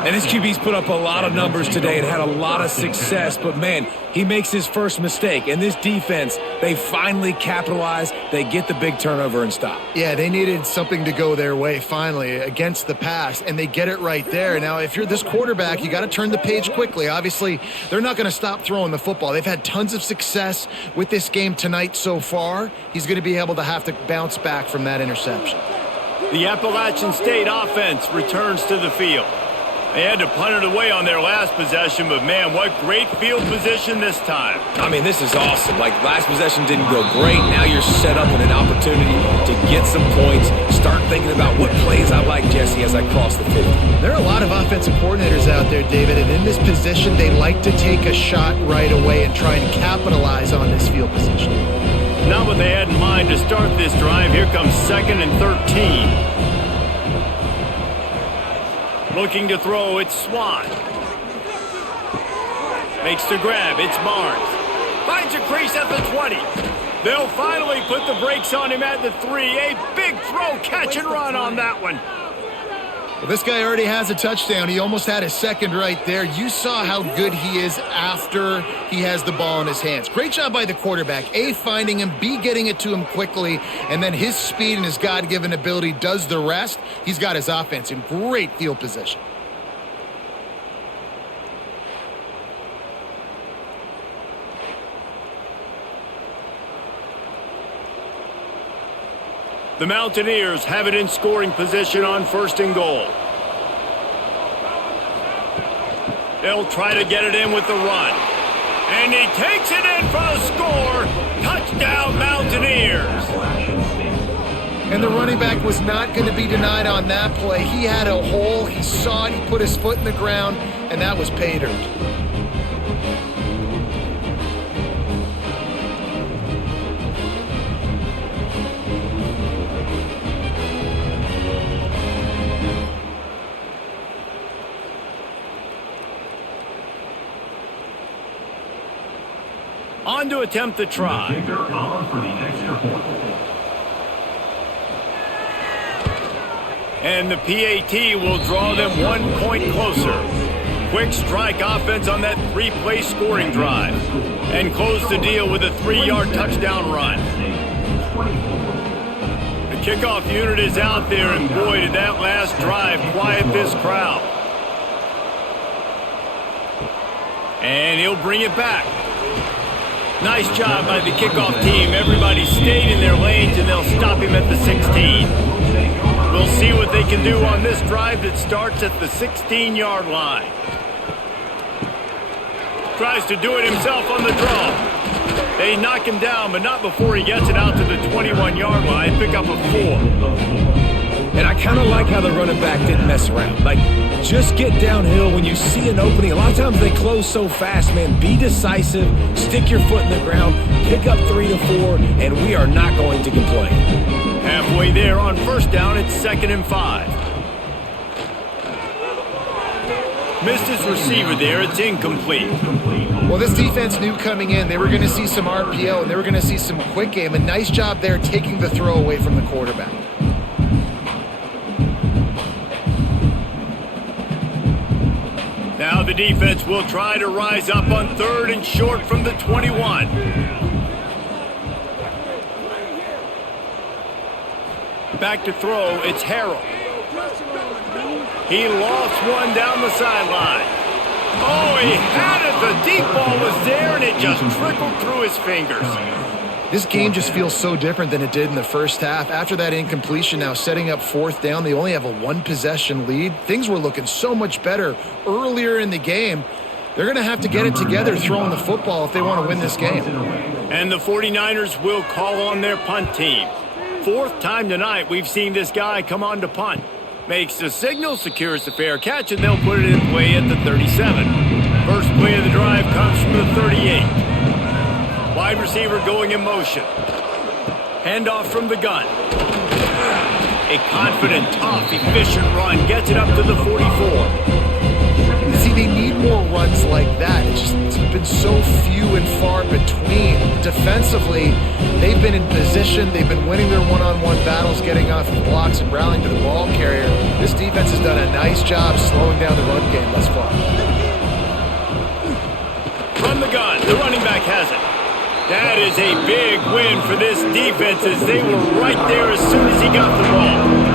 And this QB's put up a lot of numbers today and had a lot of success, but man, he makes his first mistake. And this defense, they finally capitalize. They get the big turnover and stop. Yeah, they needed something to go their way finally against the pass, and they get it right there. Now, if you're this quarterback, you got to turn the page quickly. Obviously, they're not going to stop throwing the football. They've had tons of success with this game tonight so far. He's going to be able to have to bounce back from that interception. The Appalachian State offense returns to the field. They had to punt it away on their last possession, but man, what great field position this time. I mean, this is awesome. Like, last possession didn't go great. Now you're set up with an opportunity to get some points. Start thinking about what plays I like, Jesse, as I cross the 50. There are a lot of offensive coordinators out there, David, and in this position, they like to take a shot right away and try and capitalize on this field position. Not what they had in mind to start this drive. Here comes 2nd and 13. Looking to throw, it's Swan. Makes the grab, it's Barnes. Finds a crease at the 20. They'll finally put the brakes on him at the 3. A big throw, catch and run on that one. Well, this guy already has a touchdown. He almost had his second right there. You saw how good he is after he has the ball in his hands. Great job by the quarterback. A, finding him, B, getting it to him quickly, and then his speed and his God-given ability does the rest. He's got his offense in great field position. The Mountaineers have it in scoring position on 1st and goal. They'll try to get it in with the run. And he takes it in for the score. Touchdown, Mountaineers. And the running back was not going to be denied on that play. He had a hole. He saw it. He put his foot in the ground, and that was pay dirt. On to attempt the try. Kicker on for the extra point. And the PAT will draw them 1 point closer. Quick strike offense on that 3-play scoring drive. And close the deal with a 3-yard touchdown run. The kickoff unit is out there, and boy, did that last drive quiet this crowd. And he'll bring it back. Nice job by the kickoff team. Everybody stayed in their lanes, and they'll stop him at the 16. We'll see what they can do on this drive that starts at the 16-yard line. Tries to do it himself on the draw. They knock him down, but not before he gets it out to the 21-yard line. Pick up a 4. And I kind of like how the running back didn't mess around. Like, just get downhill when you see an opening. A lot of times they close so fast, man. Be decisive, stick your foot in the ground, pick up 3 to 4, and we are not going to complain. Halfway there on 1st down, it's 2nd and 5. Missed his receiver there, it's incomplete. Well, this defense knew coming in they were going to see some RPO, and they were going to see some quick game. A nice job there taking the throw away from the quarterback. Now the defense will try to rise up on 3rd and short from the 21. Back to throw, it's Harrell. He lost one down the sideline. Oh, he had it. The deep ball was there, and it just trickled through his fingers. This game just feels so different than it did in the first half. After that incompletion, now setting up 4th down, they only have a 1-possession lead. Things were looking so much better earlier in the game. They're going to have to get it together throwing the football if they want to win this game. And the 49ers will call on their punt team. 4th time tonight we've seen this guy come on to punt. Makes the signal, secures the fair catch, and they'll put it in play at the 37. First play of the drive comes from the 38. Wide receiver going in motion. Handoff from the gun. A confident, tough, efficient run gets it up to the 44. See, they need more runs like that. It's been so few and far between. Defensively, they've been in position. They've been winning their one-on-one battles, getting off the blocks and rallying to the ball carrier. This defense has done a nice job slowing down the run game thus far. From the gun, the running back has it. That is a big win for this defense as they were right there as soon as he got the ball.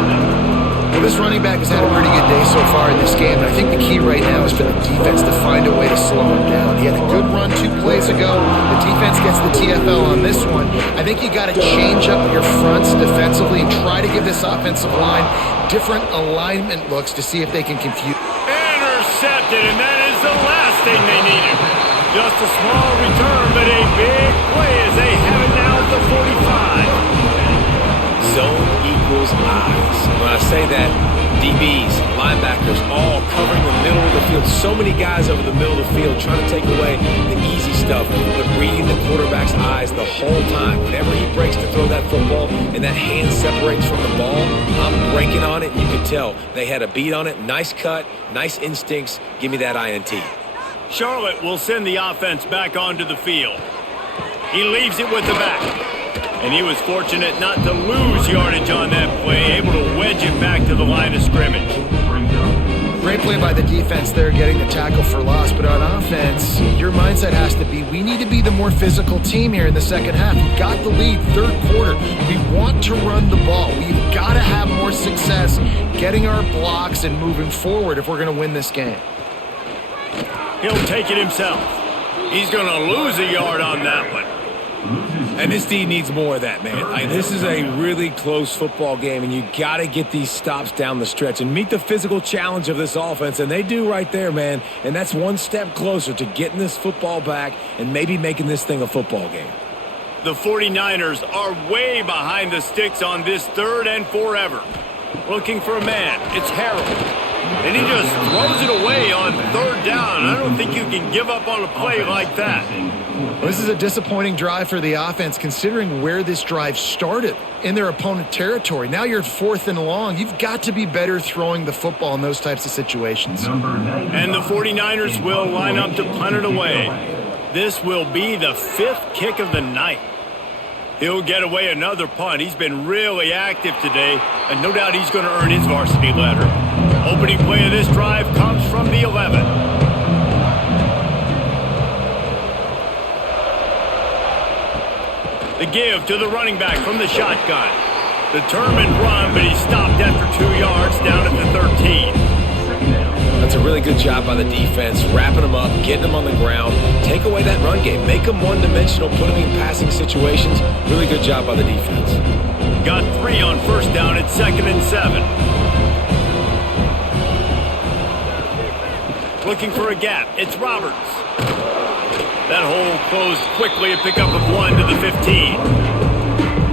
Well, this running back has had a pretty good day so far in this game, and I think the key right now is for the defense to find a way to slow him down. He had a good run 2 plays ago. The defense gets the TFL on this one. I think you got to change up your fronts defensively and try to give this offensive line different alignment looks to see if they can confuse. Intercepted, and that is the last thing they needed. Just a small return, but a big play as they have it now at the 45. Zone equals eyes. When I say that, DBs, linebackers, all covering the middle of the field. So many guys over the middle of the field trying to take away the easy stuff, but reading the quarterback's eyes the whole time. Whenever he breaks to throw that football and that hand separates from the ball, I'm breaking on it, and you can tell they had a beat on it. Nice cut, nice instincts. Give me that INT. Charlotte will send the offense back onto the field. He leaves it with the back. And he was fortunate not to lose yardage on that play, able to wedge it back to the line of scrimmage. Great play by the defense there, getting the tackle for loss. But on offense, your mindset has to be, we need to be the more physical team here in the second half. We've got the lead, third quarter. We want to run the ball. We've got to have more success getting our blocks and moving forward if we're going to win this game. He'll take it himself. He's going to lose a yard on that one. And this D needs more of that, man. This is a really close football game, and you got to get these stops down the stretch and meet the physical challenge of this offense, and they do right there, man. And that's one step closer to getting this football back and maybe making this thing a football game. The 49ers are way behind the sticks on this third and forever. Looking for a man. It's Harold. And he just throws it away on third down. I don't think you can give up on a play like that. Well, this is a disappointing drive for the offense considering where this drive started in their opponent territory. Now you're 4th and long. You've got to be better throwing the football in those types of situations. And the 49ers will line up to punt it away. This will be the 5th kick of the night. He'll get away another punt. He's been really active today, and no doubt he's going to earn his varsity letter. Opening play of this drive comes from the 11. The give to the running back from the shotgun. Determined run, but he stopped after 2 yards down at the 13. That's a really good job by the defense, wrapping them up, getting them on the ground. Take away that run game. Make them one-dimensional, put them in passing situations. Really good job by the defense. Got 3 on first down at 2nd and 7. Looking for a gap. It's Roberts. That hole closed quickly, a pickup of 1 to the 15.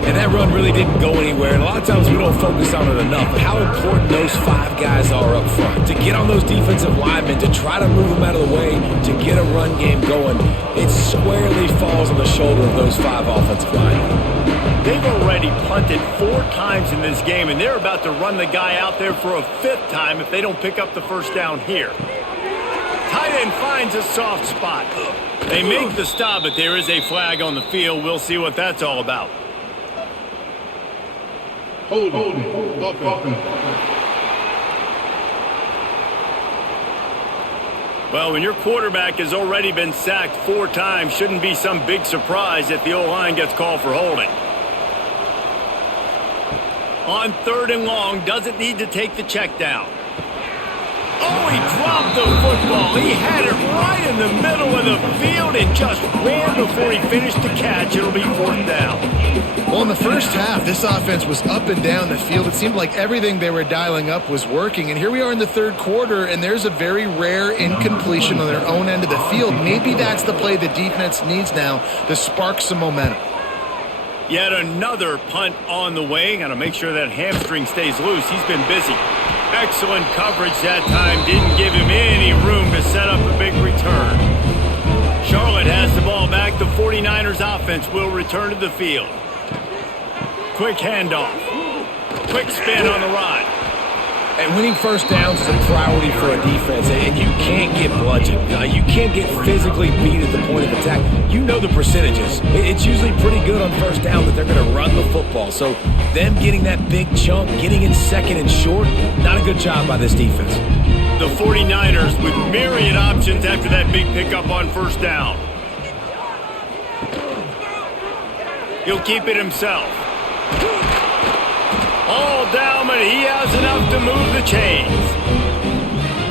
And that run really didn't go anywhere. And a lot of times we don't focus on it enough. But how important those 5 guys are up front. To get on those defensive linemen, to try to move them out of the way, to get a run game going, it squarely falls on the shoulder of those 5 offensive linemen. They've already punted 4 times in this game, and they're about to run the guy out there for a 5th time if they don't pick up the first down here. Tight end finds a soft spot. They make the stop, but there is a flag on the field. We'll see what that's all about. Hold on. Well, when your quarterback has already been sacked 4 times, shouldn't be some big surprise if the O-line gets called for holding. On 3rd and long, doesn't need to take the check down. Oh, he dropped the football. He had it right in the middle of the field and just ran before he finished the catch. It'll be 4th down. Well, in the first half, this offense was up and down the field. It seemed like everything they were dialing up was working. And here we are in the 3rd quarter, and there's a very rare incompletion on their own end of the field. Maybe that's the play the defense needs now to spark some momentum. Yet another punt on the way. Got to make sure that hamstring stays loose. He's been busy. Excellent coverage that time. Didn't give him any room to set up a big return. Charlotte has the ball back. The 49ers offense will return to the field. Quick handoff. Quick spin on the run. And winning first downs is a priority for a defense, and you can't get bludgeoned. You can't get physically beat at the point of attack. You know the percentages. It's usually pretty good on first down that they're going to run the football. So them getting that big chunk, getting in second and short, not a good job by this defense. The 49ers with myriad options after that big pickup on first down. He'll keep it himself. All down, but he has enough to move the chains.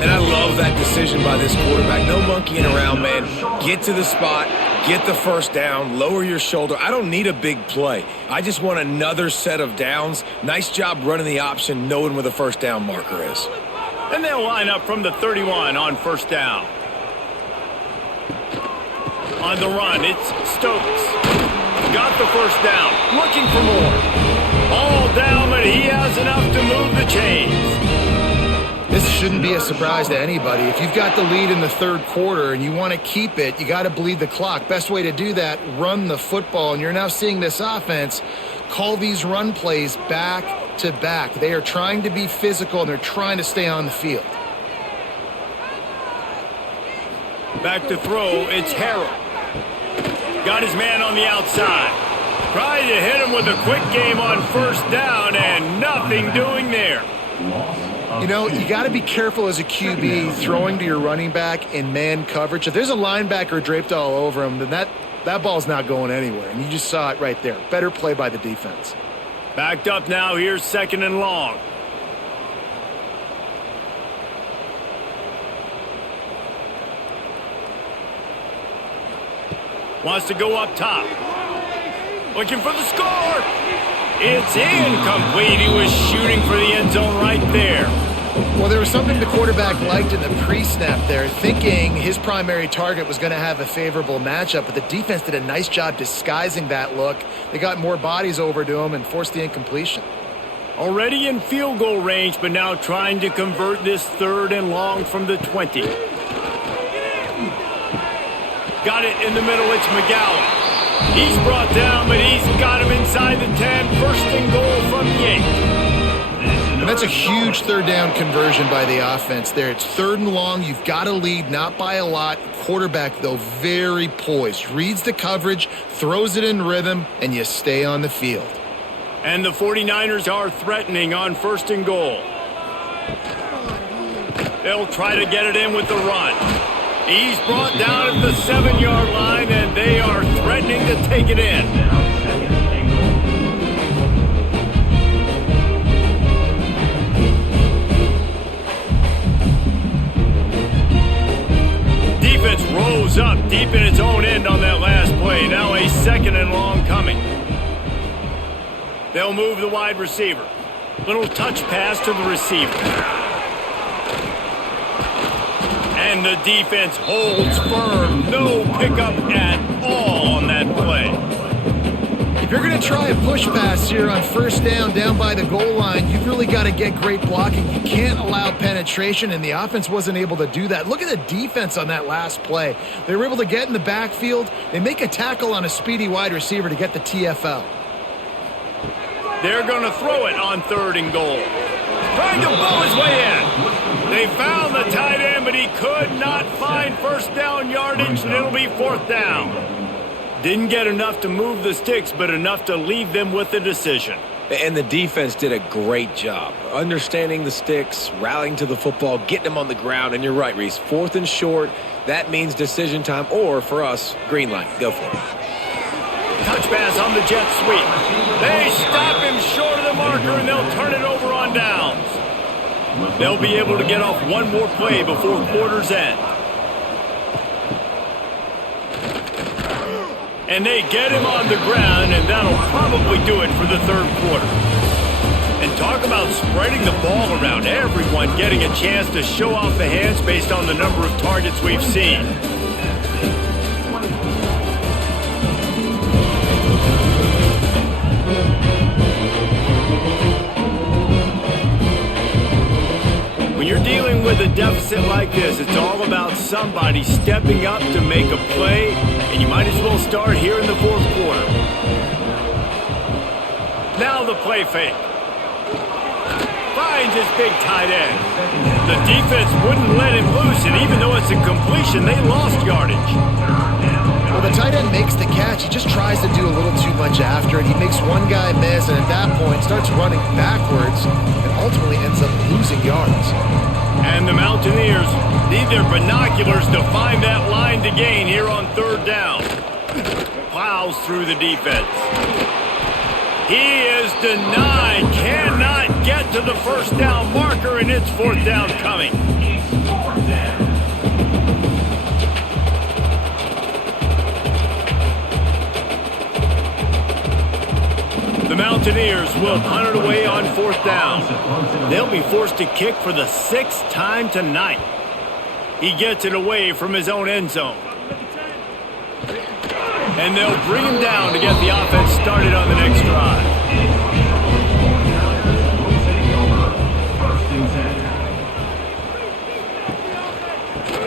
And I love that decision by this quarterback. No monkeying around, man. Get to the spot, get the first down, lower your shoulder. I don't need a big play. I just want another set of downs. Nice job running the option, knowing where the first down marker is. And they'll line up from the 31 on first down. On the run, it's Stokes. Got the first down, looking for more. All down, but he has enough to move the chains. This shouldn't be a surprise to anybody. If you've got the lead in the third quarter and you want to keep it, you got to bleed the clock. Best way to do that, run the football. And you're now seeing this offense call these run plays back to back. They are trying to be physical, and they're trying to stay on the field. Back to throw, it's Harrell. Got his man on the outside. Tried to hit him with a quick game on first down, and nothing doing there. You know, you got to be careful as a QB throwing to your running back in man coverage. If there's a linebacker draped all over him, then that ball's not going anywhere, and you just saw it right there. Better play by the defense. Backed up now, here's second and long. Wants to go up top. Looking for the score. It's incomplete. He was shooting for the end zone right there. Well, there was something the quarterback liked in the pre-snap there, thinking his primary target was going to have a favorable matchup, but the defense did a nice job disguising that look. They got more bodies over to him and forced the incompletion. Already in field goal range, but now trying to convert this third and long from the 20. Got it in the middle, it's McGowan. He's brought down, but he's got him inside the 10. First and goal from the 8. And that's a huge third down conversion by the offense there. It's third and long. You've got to lead, not by a lot. Quarterback, though, very poised. Reads the coverage, throws it in rhythm, and you stay on the field. And the 49ers are threatening on first and goal. They'll try to get it in with the run. He's brought down at the 7-yard line, and they are threatening to take it in. Defense rose up deep in its own end on that last play. Now a second and long coming. They'll move the wide receiver. Little touch pass to the receiver. And the defense holds firm. No pickup at all on that play. If you're going to try a push pass here on first down by the goal line, you've really got to get great blocking. You can't allow penetration, and the offense wasn't able to do that. Look at the defense on that last play. They were able to get in the backfield. They make a tackle on a speedy wide receiver to get the TFL. They're going to throw it on third and goal. Trying to bow his way in. They found the tight end, but he could not find first down yardage, and it'll be fourth down. Didn't get enough to move the sticks, but enough to leave them with the decision. And the defense did a great job understanding the sticks, rallying to the football, getting them on the ground. And you're right, Reese, fourth and short, that means decision time, or for us, green light. Go for it. Touch pass on the jet sweep. They stop him short of the marker, and they'll turn it over on downs. They'll be able to get off one more play before quarter's end. And they get him on the ground, and that'll probably do it for the third quarter. And talk about spreading the ball around. Everyone getting a chance to show off the hands based on the number of targets we've seen. deficit like this, it's all about somebody stepping up to make a play, and you might as well start here in the fourth quarter. Now the play fake. Finds his big tight end. The defense wouldn't let him loose, and even though it's a completion, they lost yardage. Well, the tight end makes the catch. He just tries to do a little too much after it. He makes one guy miss, and at that point starts running backwards and ultimately ends up losing yards. And the Mountaineers need their binoculars to find that line to gain here on third down. Plows through the defense. He is denied. Cannot get to the first down marker, and it's fourth down coming. The Mountaineers will punt it away on fourth down. They'll be forced to kick for the 6th time tonight. He gets it away from his own end zone. And they'll bring him down to get the offense started on the next drive.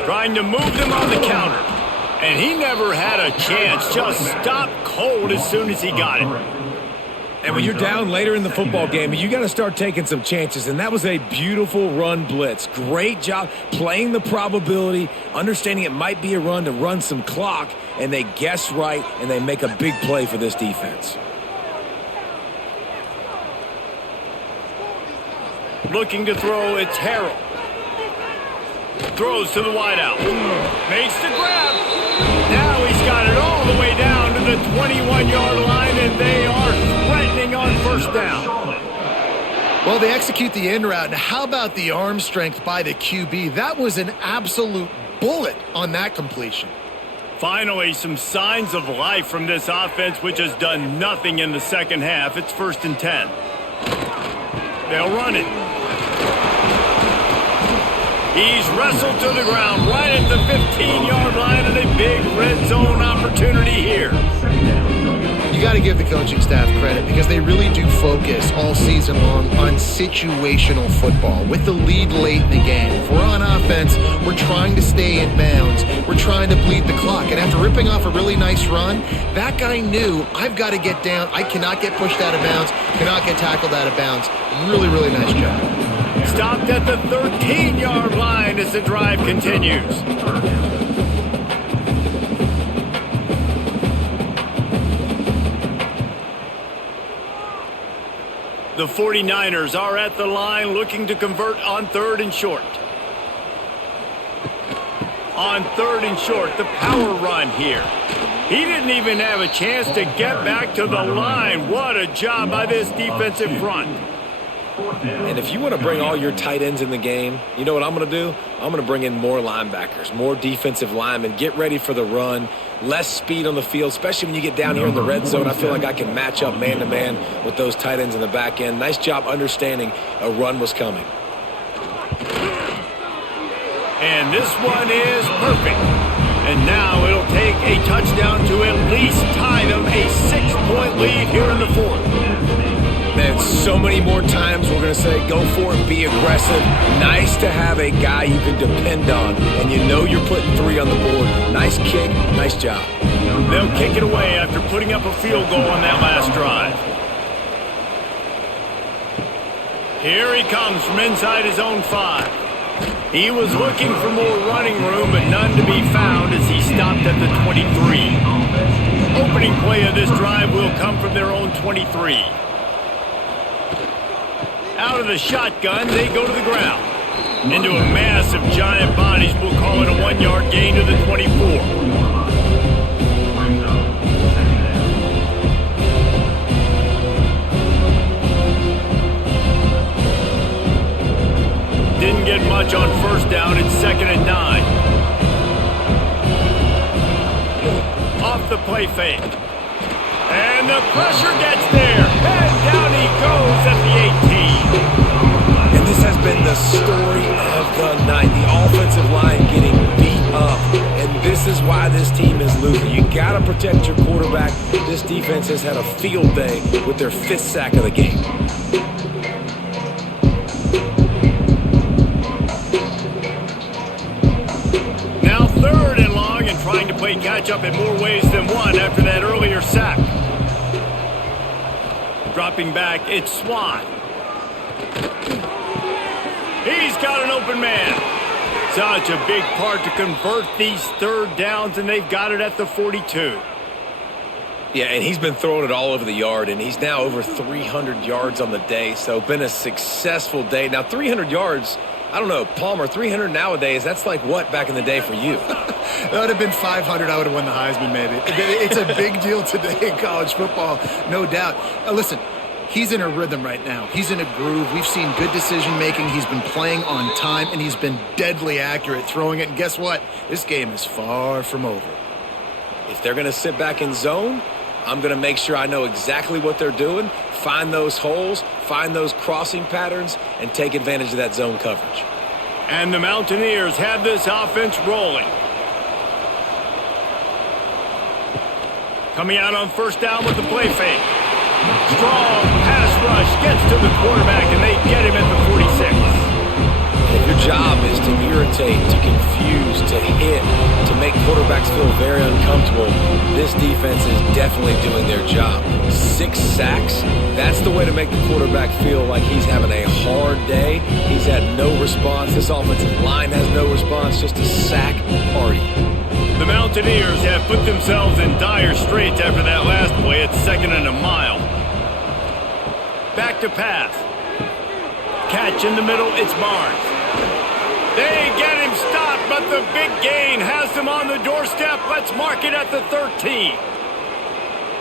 Trying to move them on the counter. And he never had a chance. Just stopped cold as soon as he got it. And when you're down later in the football game, you got to start taking some chances. And that was a beautiful run blitz. Great job playing the probability, understanding it might be a run to run some clock, and they guess right, and they make a big play for this defense. Looking to throw, it's Harrell. Throws to the wideout. Makes the grab. Now he's got it all the way down to the 21-yard line, and they are threatening on first down. Well, they execute the in route. Now, how about the arm strength by the QB? That was an absolute bullet on that completion. Finally, some signs of life from this offense, which has done nothing in the second half. It's 1st and 10. They'll run it. He's wrestled to the ground right at the 15-yard line, and a big red zone opportunity here. You got to give the coaching staff credit because they really do focus all season long on situational football. With the lead late in the game, if we're on offense, we're trying to stay in bounds. We're trying to bleed the clock. And after ripping off a really nice run, that guy knew, I've got to get down. I cannot get pushed out of bounds, cannot get tackled out of bounds. Really, really nice job. Stopped at the 13-yard line as the drive continues. The 49ers are at the line looking to convert on 3rd and short. On 3rd and short, the power run here. He didn't even have a chance to get back to the line. What a job by this defensive front. And if you want to bring all your tight ends in the game, you know what I'm going to do? I'm going to bring in more linebackers, more defensive linemen, get ready for the run, less speed on the field, especially when you get down here in the red zone. I feel like I can match up man-to-man with those tight ends in the back end. Nice job understanding a run was coming. And this one is perfect. And now it'll take a touchdown to at least tie them a 6-point lead here in the fourth. Man, so many more times we're going to say, go for it, be aggressive. Nice to have a guy you can depend on, and you know you're putting 3 on the board. Nice kick, nice job. They'll kick it away after putting up a field goal on that last drive. Here he comes from inside his own 5. He was looking for more running room, but none to be found as he stopped at the 23. Opening play of this drive will come from their own 23. Out of the shotgun, they go to the ground. Into a mass of giant bodies, we'll call it a 1-yard gain to the 24. Didn't get much on first down. It's 2nd and 9. Off the play fake. And the pressure gets there. And down he goes at the 18. And this has been the story of the night. The offensive line getting beat up. And this is why this team is losing. You got to protect your quarterback. This defense has had a field day with their 5th sack of the game. playing catch-up in more ways than one after that earlier sack. Dropping back, it's Swan. He's got an open man. Such a big part to convert these third downs, and they've got it at the 42. Yeah, and he's been throwing it all over the yard, and he's now over 300 yards on the day, so been a successful day. Now, 300 yards, I don't know, Palmer, 300 nowadays, that's like what back in the day for you? That would have been 500. I would have won the Heisman, maybe. It's a big deal today in college football, no doubt. Listen, he's in a rhythm right now. He's in a groove. We've seen good decision-making. He's been playing on time, and he's been deadly accurate throwing it. And guess what? This game is far from over. If they're going to sit back in zone, I'm going to make sure I know exactly what they're doing, find those holes, find those crossing patterns, and take advantage of that zone coverage. And the Mountaineers have this offense rolling. Coming out on first down with the play fake. Strong pass rush gets to the quarterback, and they get him at the 46. If your job is to irritate, to confuse, to hit, to make quarterbacks feel very uncomfortable, this defense is definitely doing their job. 6 sacks, that's the way to make the quarterback feel like he's having a hard day. He's had no response. This offensive line has no response, just a sack party. The Mountaineers have put themselves in dire straits after that last play at 2nd and a mile. Back to pass. Catch in the middle, it's Barnes. They get him stopped, but the big gain has them on the doorstep. Let's mark it at the 13.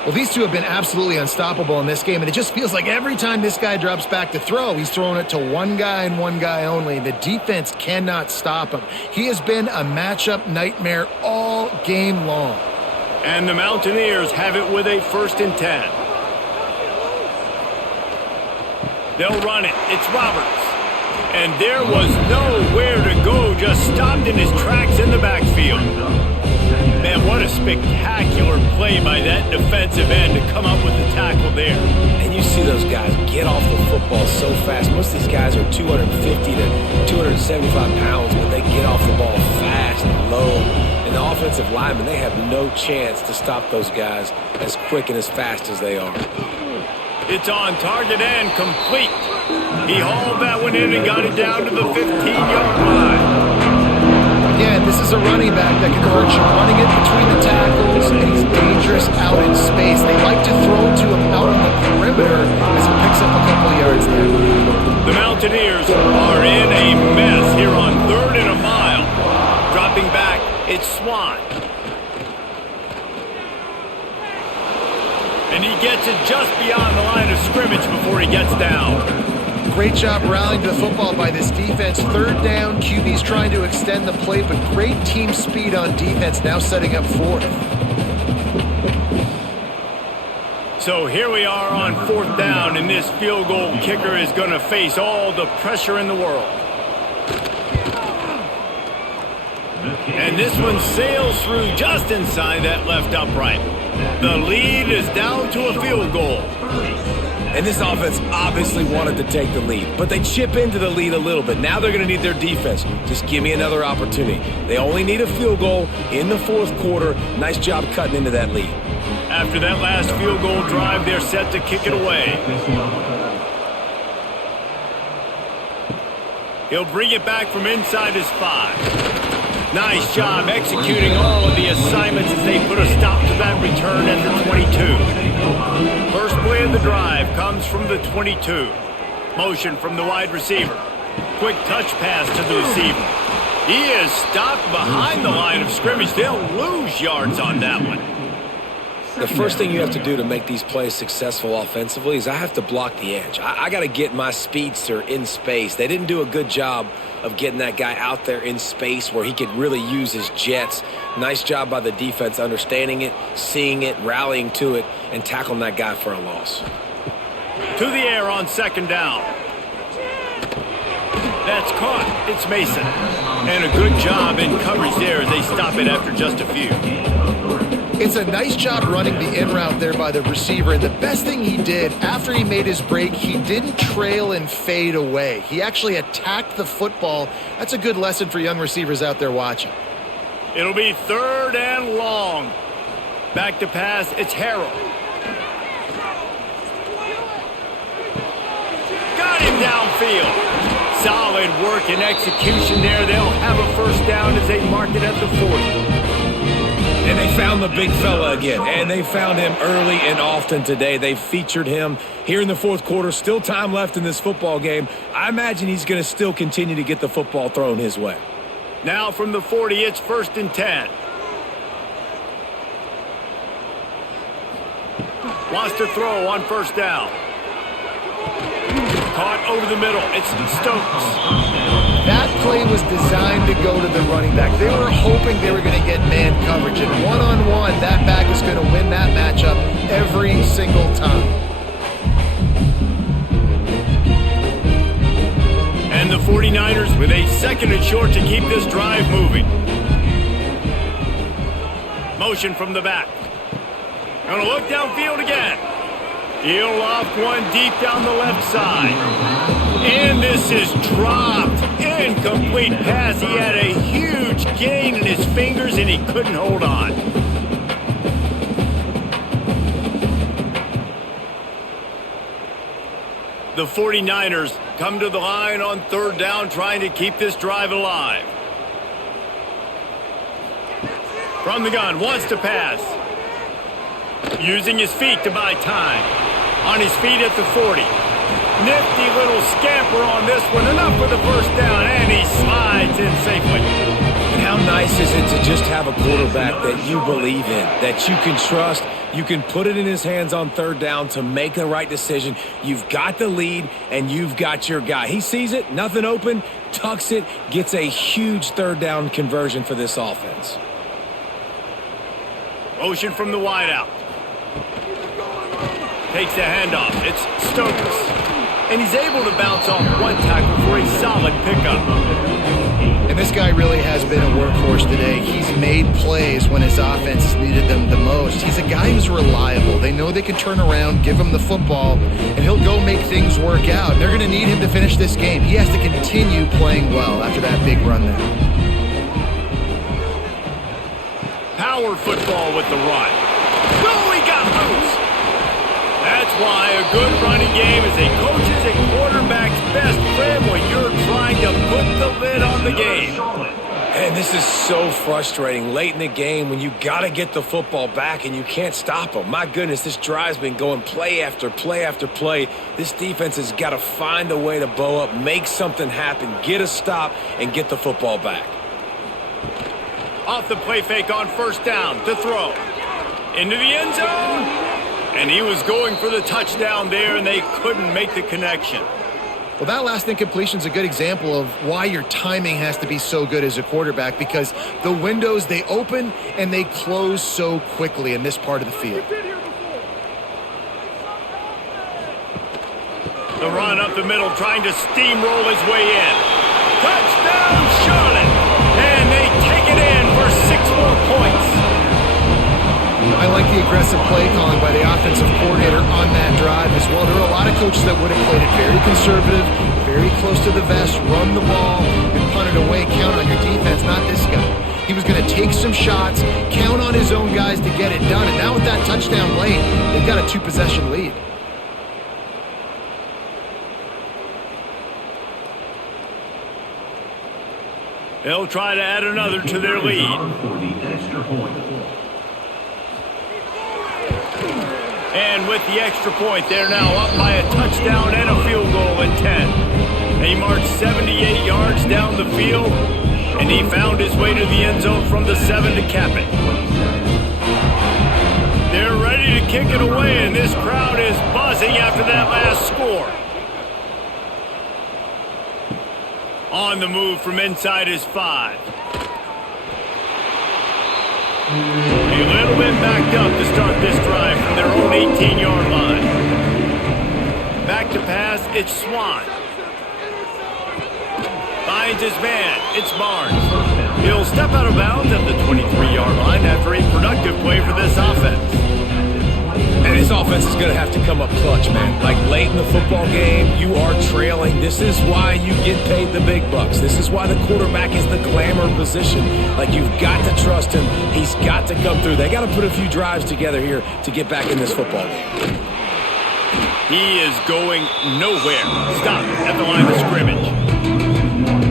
Well, these two have been absolutely unstoppable in this game, and it just feels like every time this guy drops back to throw, he's throwing it to one guy and one guy only. The defense cannot stop him. He has been a matchup nightmare all game long. And the Mountaineers have it with a 1st and 10. They'll run it. It's Roberts. And there was nowhere to go, just stopped in his tracks in the backfield. Man, what a spectacular play by that defensive end to come up with the tackle there. And you see those guys get off the football so fast. Most of these guys are 250 to 275 pounds, but they get off the ball fast and low. And the offensive linemen, they have no chance to stop those guys as quick and as fast as they are. It's on target and complete. He hauled that one in and got it down to the 15-yard line. Again, this is a running back that can hurt you. Running it between the tackles, and he's dangerous out in space. They like to throw to him out on the perimeter as he picks up a couple of yards there. The Mountaineers are in a mess here on 3rd and a mile. Dropping back, it's Swan. And he gets it just beyond the line of scrimmage before he gets down. Great job rallying to the football by this defense. 3rd down, QB's trying to extend the play, but great team speed on defense, now setting up 4th. So here we are on 4th down, and this field goal kicker is going to face all the pressure in the world. And this one sails through just inside that left upright. The lead is down to a field goal. And this offense obviously wanted to take the lead, but they chip into the lead a little bit. Now they're going to need their defense. Just give me another opportunity. They only need a field goal in the 4th quarter. Nice job cutting into that lead. After that last field goal drive, they're set to kick it away. He'll bring it back from inside his 5. Nice job executing all of the assignments as they put a stop to that return at the 22. First play of the drive comes from the 22. Motion from the wide receiver. Quick touch pass to the receiver. He is stopped behind the line of scrimmage. They'll lose yards on that one. The first thing you have to do to make these plays successful offensively is I have to block the edge. I got to get my speedster in space. They didn't do a good job of getting that guy out there in space where he could really use his jets. Nice job by the defense understanding it, seeing it, rallying to it, and tackling that guy for a loss. To the air on 2nd down. That's caught. It's Mason. And a good job in coverage there as they stop it after just a few. It's a nice job running the in route there by the receiver. And the best thing he did after he made his break, he didn't trail and fade away. He actually attacked the football. That's a good lesson for young receivers out there watching. It'll be 3rd and long. Back to pass, it's Harrell. Got him downfield. Solid work and execution there. They'll have a first down as they mark it at the 40. And they found the big fella again, and they found him early and often today. They featured him here in the 4th quarter. Still time left in this football game. I imagine he's going to still continue to get the football thrown his way. Now from the 40, it's 1st and 10. Wants to throw on 1st down. Caught over the middle. It's Stokes. That play was designed to go to the running back. They were hoping they were going to get man coverage. And one-on-one, that back is going to win that matchup every single time. And the 49ers with a 2nd and short to keep this drive moving. Motion from the back. Gonna look downfield again. He'll off one deep down the left side. And this is dropped. Incomplete pass. He had a huge gain in his fingers and he couldn't hold on. The 49ers come to the line on 3rd down, trying to keep this drive alive. From the gun, wants to pass. Using his feet to buy time. On his feet at the 40. Nifty little scamper on this one. Enough for the first down, and he slides in safely. And how nice is it to just have a quarterback that you believe in, that you can trust? You can put it in his hands on 3rd down to make the right decision. You've got the lead, and you've got your guy. He sees it, nothing open, tucks it, gets a huge 3rd down conversion for this offense. Motion from the wideout. Takes the handoff. It's Stokes. And he's able to bounce off one tackle for a solid pickup. And this guy really has been a workhorse today. He's made plays when his offense needed them the most. He's a guy who's reliable. They know they can turn around, give him the football, and he'll go make things work out. They're going to need him to finish this game. He has to continue playing well after that big run there. Power football with the run. Oh, he got loose. That's why a good running game is a coach's and quarterback's best friend when you're trying to put the lid on the game. And this is so frustrating late in the game when you got to get the football back and you can't stop them. My goodness, this drive's been going play after play after play. This defense has got to find a way to bow up, make something happen, get a stop, and get the football back. Off the play fake on 1st down to throw. Into the end zone. And he was going for the touchdown there, and they couldn't make the connection. Well, that last incompletion is a good example of why your timing has to be so good as a quarterback, because the windows, they open and they close so quickly in this part of the field. The run up the middle, trying to steamroll his way in. Touchdown, Charlotte! And they take it in for 6 more points. I like the aggressive play calling by the offensive coordinator on that drive as well. There were a lot of coaches that would have played it very conservative, very close to the vest, run the ball, and punt it away. Count on your defense, not this guy. He was going to take some shots, count on his own guys to get it done. And now with that touchdown late, they've got a 2-possession lead. They'll try to add another to their lead. For the extra point. And with the extra point, they're now up by a touchdown and a field goal at 10. They marched 78 yards down the field, and he found his way to the end zone from the 7 to cap it. They're ready to kick it away, and this crowd is buzzing after that last score. On the move from inside his 5. A little bit backed up to start this drive from their own 18-yard line. Back to pass, it's Swan. Finds his man, it's Barnes. He'll step out of bounds at the 23-yard line after a productive play for this offense. And this offense offense is going to have to come up clutch, man. Like late in the football game, you are trailing. This is why you get paid the big bucks. This is why the quarterback is the glamour position. Like, you've got to trust him. He's got to come through. They got to put a few drives together here to get back in this football game. He is going nowhere. Stop at the line of scrimmage.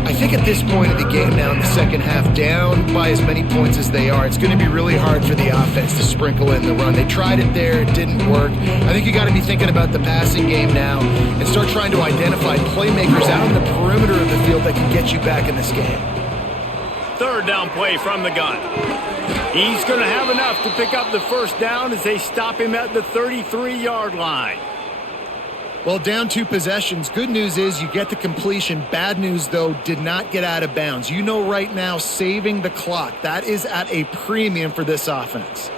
I think at this point of the game now in the second half, down by as many points as they are, it's going to be really hard for the offense to sprinkle in the run. They tried it there. It didn't work. I think you got to be thinking about the passing game now and start trying to identify playmakers out in the perimeter of the field that can get you back in this game. Third down play from the gun. He's going to have enough to pick up the first down as they stop him at the 33-yard line. Well, down 2 possessions. Good news is you get the completion. Bad news, though, did not get out of bounds. You know right now, saving the clock, that is at a premium for this offense.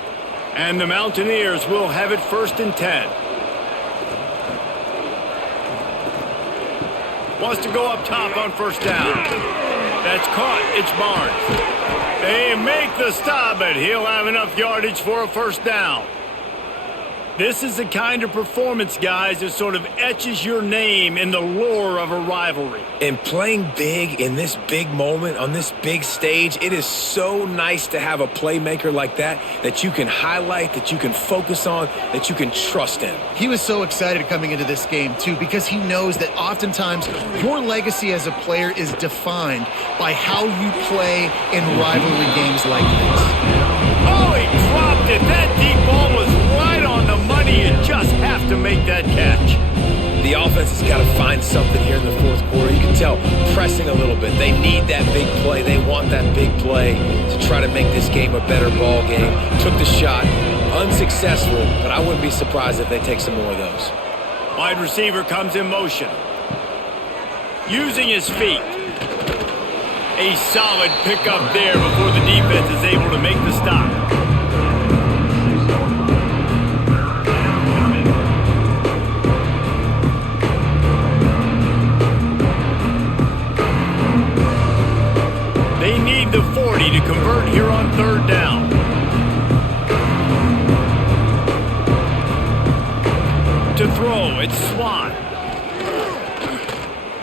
And the Mountaineers will have it 1st and 10. Wants to go up top on first down. That's caught. It's Barnes. They make the stop, but he'll have enough yardage for a first down. This is the kind of performance, guys, that sort of etches your name in the lore of a rivalry. And playing big in this big moment, on this big stage, it is so nice to have a playmaker like that you can highlight, that you can focus on, that you can trust in. He was so excited coming into this game, too, because he knows that oftentimes your legacy as a player is defined by how you play in rivalry games like this. Oh, he dropped it. That deep ball was right on the money. You just have to make that catch. The offense has got to find something here in the fourth quarter. You can tell pressing a little bit. They need that big play. They want that big play to try to make this game a better ball game. Took the shot. Unsuccessful, but I wouldn't be surprised if they take some more of those. Wide receiver comes in motion. Using his feet. A solid pickup there before the defense is able to make the stop. They need the 40 to convert here on third down. To throw, it's Swan.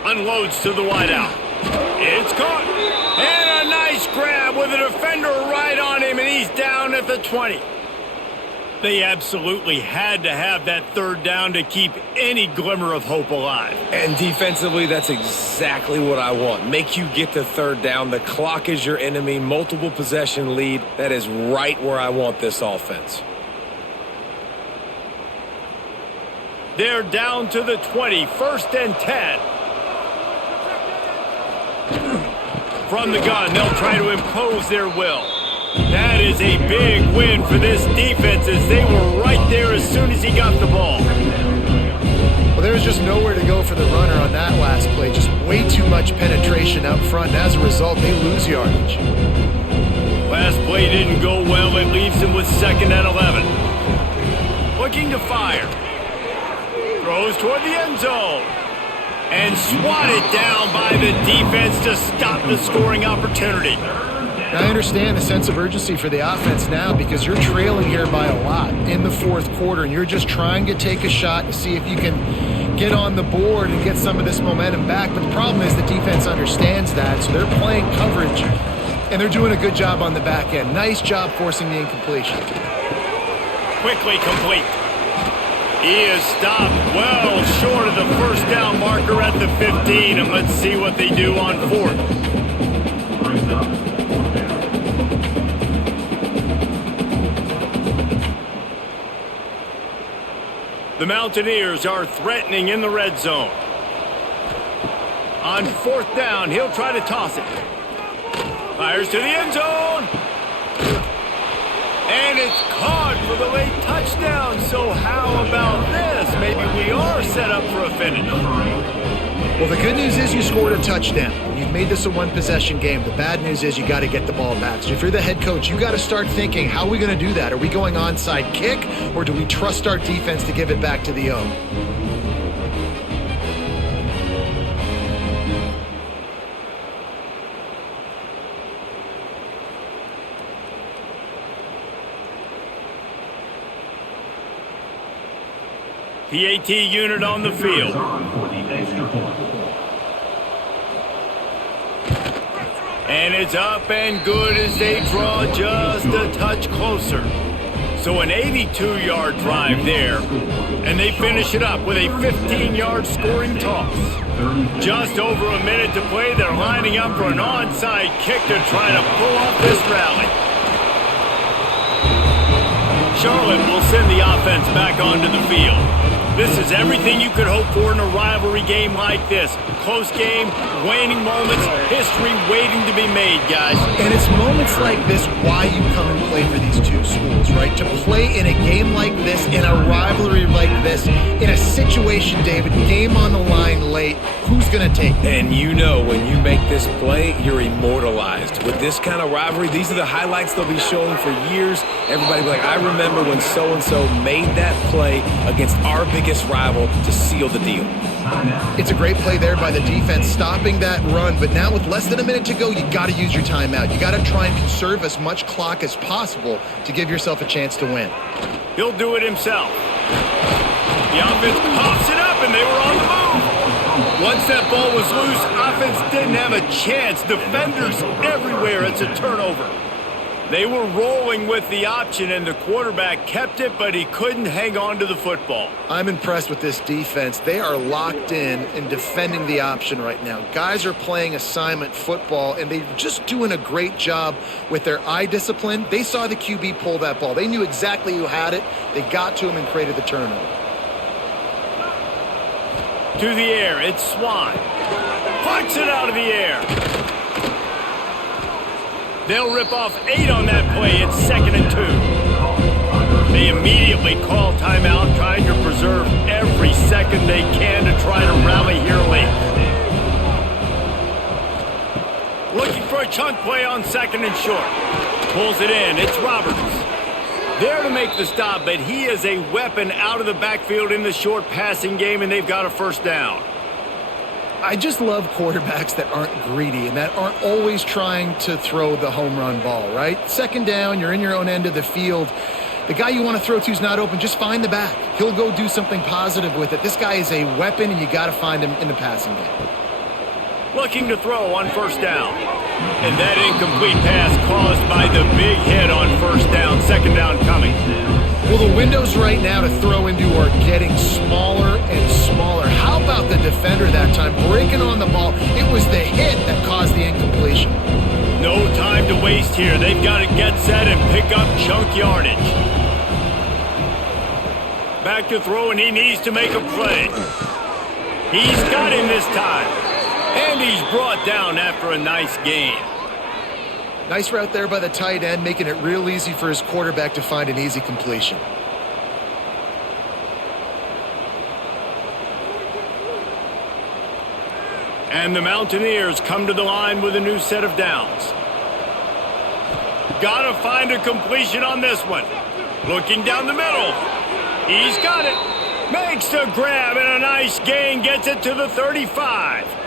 Unloads to the wideout. It's caught. And a nice grab with a defender right on him, and he's down at the 20. They absolutely had to have that third down to keep any glimmer of hope alive. And defensively, that's exactly what I want. Make you get the third down. The clock is your enemy. Multiple possession lead. That is right where I want this offense. They're down to the 20, 1st and 10. From the gun, they'll try to impose their will. That is a big win for this defense as they were right there as soon as he got the ball. Well, there was just nowhere to go for the runner on that last play. Just way too much penetration up front, and as a result, they lose yardage. Last play didn't go well. It leaves them with 2nd and 11. Looking to fire. Throws toward the end zone. And swatted down by the defense to stop the scoring opportunity. Now, I understand the sense of urgency for the offense now because you're trailing here by a lot in the fourth quarter, and you're just trying to take a shot to see if you can get on the board and get some of this momentum back. But the problem is the defense understands that, so they're playing coverage, and they're doing a good job on the back end. Nice job forcing the incompletion. Quickly complete. He is stopped well short of the first down marker at the 15, and let's see what they do on 4th. The Mountaineers are threatening in the red zone. On 4th down, he'll try to toss it. Fires to the end zone. And it's caught for the late touchdown. So how about this? Maybe we are set up for a finish. Well, the good news is you scored a touchdown. You've made this a one-possession game. The bad news is you got to get the ball back. So if you're the head coach, you got to start thinking, how are we going to do that? Are we going onside kick, or do we trust our defense to give it back to the O? PAT unit on the field. For the extra point. And it's up and good as they draw just a touch closer. So an 82-yard drive there, and they finish it up with a 15-yard scoring toss. Just over a minute to play, they're lining up for an onside kick to try to pull off this rally. Charlotte will send the offense back onto the field. This is everything you could hope for in a rivalry game like this. Close game, waning moments, history waiting to be made, guys. And it's moments like this why you come and play for these two schools, right? To play in a game like this, in a rivalry like this, in a situation, David, game on the line late, who's going to take it? And you know when you make this play, you're immortalized. With this kind of rivalry, these are the highlights they'll be showing for years. Everybody will be like, I remember when so-and-so made that play against our biggest rival to seal the deal. It's a great play there by the defense, stopping that run. But now with less than a minute to go, you got to use your timeout. You got to try and conserve as much clock as possible to give yourself a chance to win. He'll do it himself. The offense pops it up, and they were on the move. Once that ball was loose, offense didn't have a chance. Defenders everywhere. It's a turnover. They were rolling with the option, and the quarterback kept it, but he couldn't hang on to the football. I'm impressed with this defense. They are locked in and defending the option right now. Guys are playing assignment football, and they're just doing a great job with their eye discipline. They saw the QB pull that ball. They knew exactly who had it. They got to him and created the turnover. To the air, it's Swan. Punch it out of the air. They'll rip off 8 on that play. It's 2nd and 2. They immediately call timeout, trying to preserve every second they can to try to rally here late. Looking for a chunk play on 2nd and short. Pulls it in. It's Roberts. There to make the stop, but he is a weapon out of the backfield in the short passing game, and they've got a first down. I just love quarterbacks that aren't greedy and that aren't always trying to throw the home run ball, right? 2nd down, you're in your own end of the field. The guy you want to throw to is not open. Just find the back. He'll go do something positive with it. This guy is a weapon, and you got to find him in the passing game. Looking to throw on first down. And that incomplete pass caused by the big hit on first down. 2nd down coming. Well, the windows right now to throw into are getting smaller and smaller. How about the defender that time breaking on the ball? It was the hit that caused the incompletion. No time to waste here. They've got to get set and pick up chunk yardage. Back to throw, and he needs to make a play. He's got him this time. And he's brought down after a nice gain. Nice route there by the tight end, making it real easy for his quarterback to find an easy completion. And the Mountaineers come to the line with a new set of downs. Gotta find a completion on this one. Looking down the middle. He's got it. Makes the grab and a nice gain. Gets it to the 35.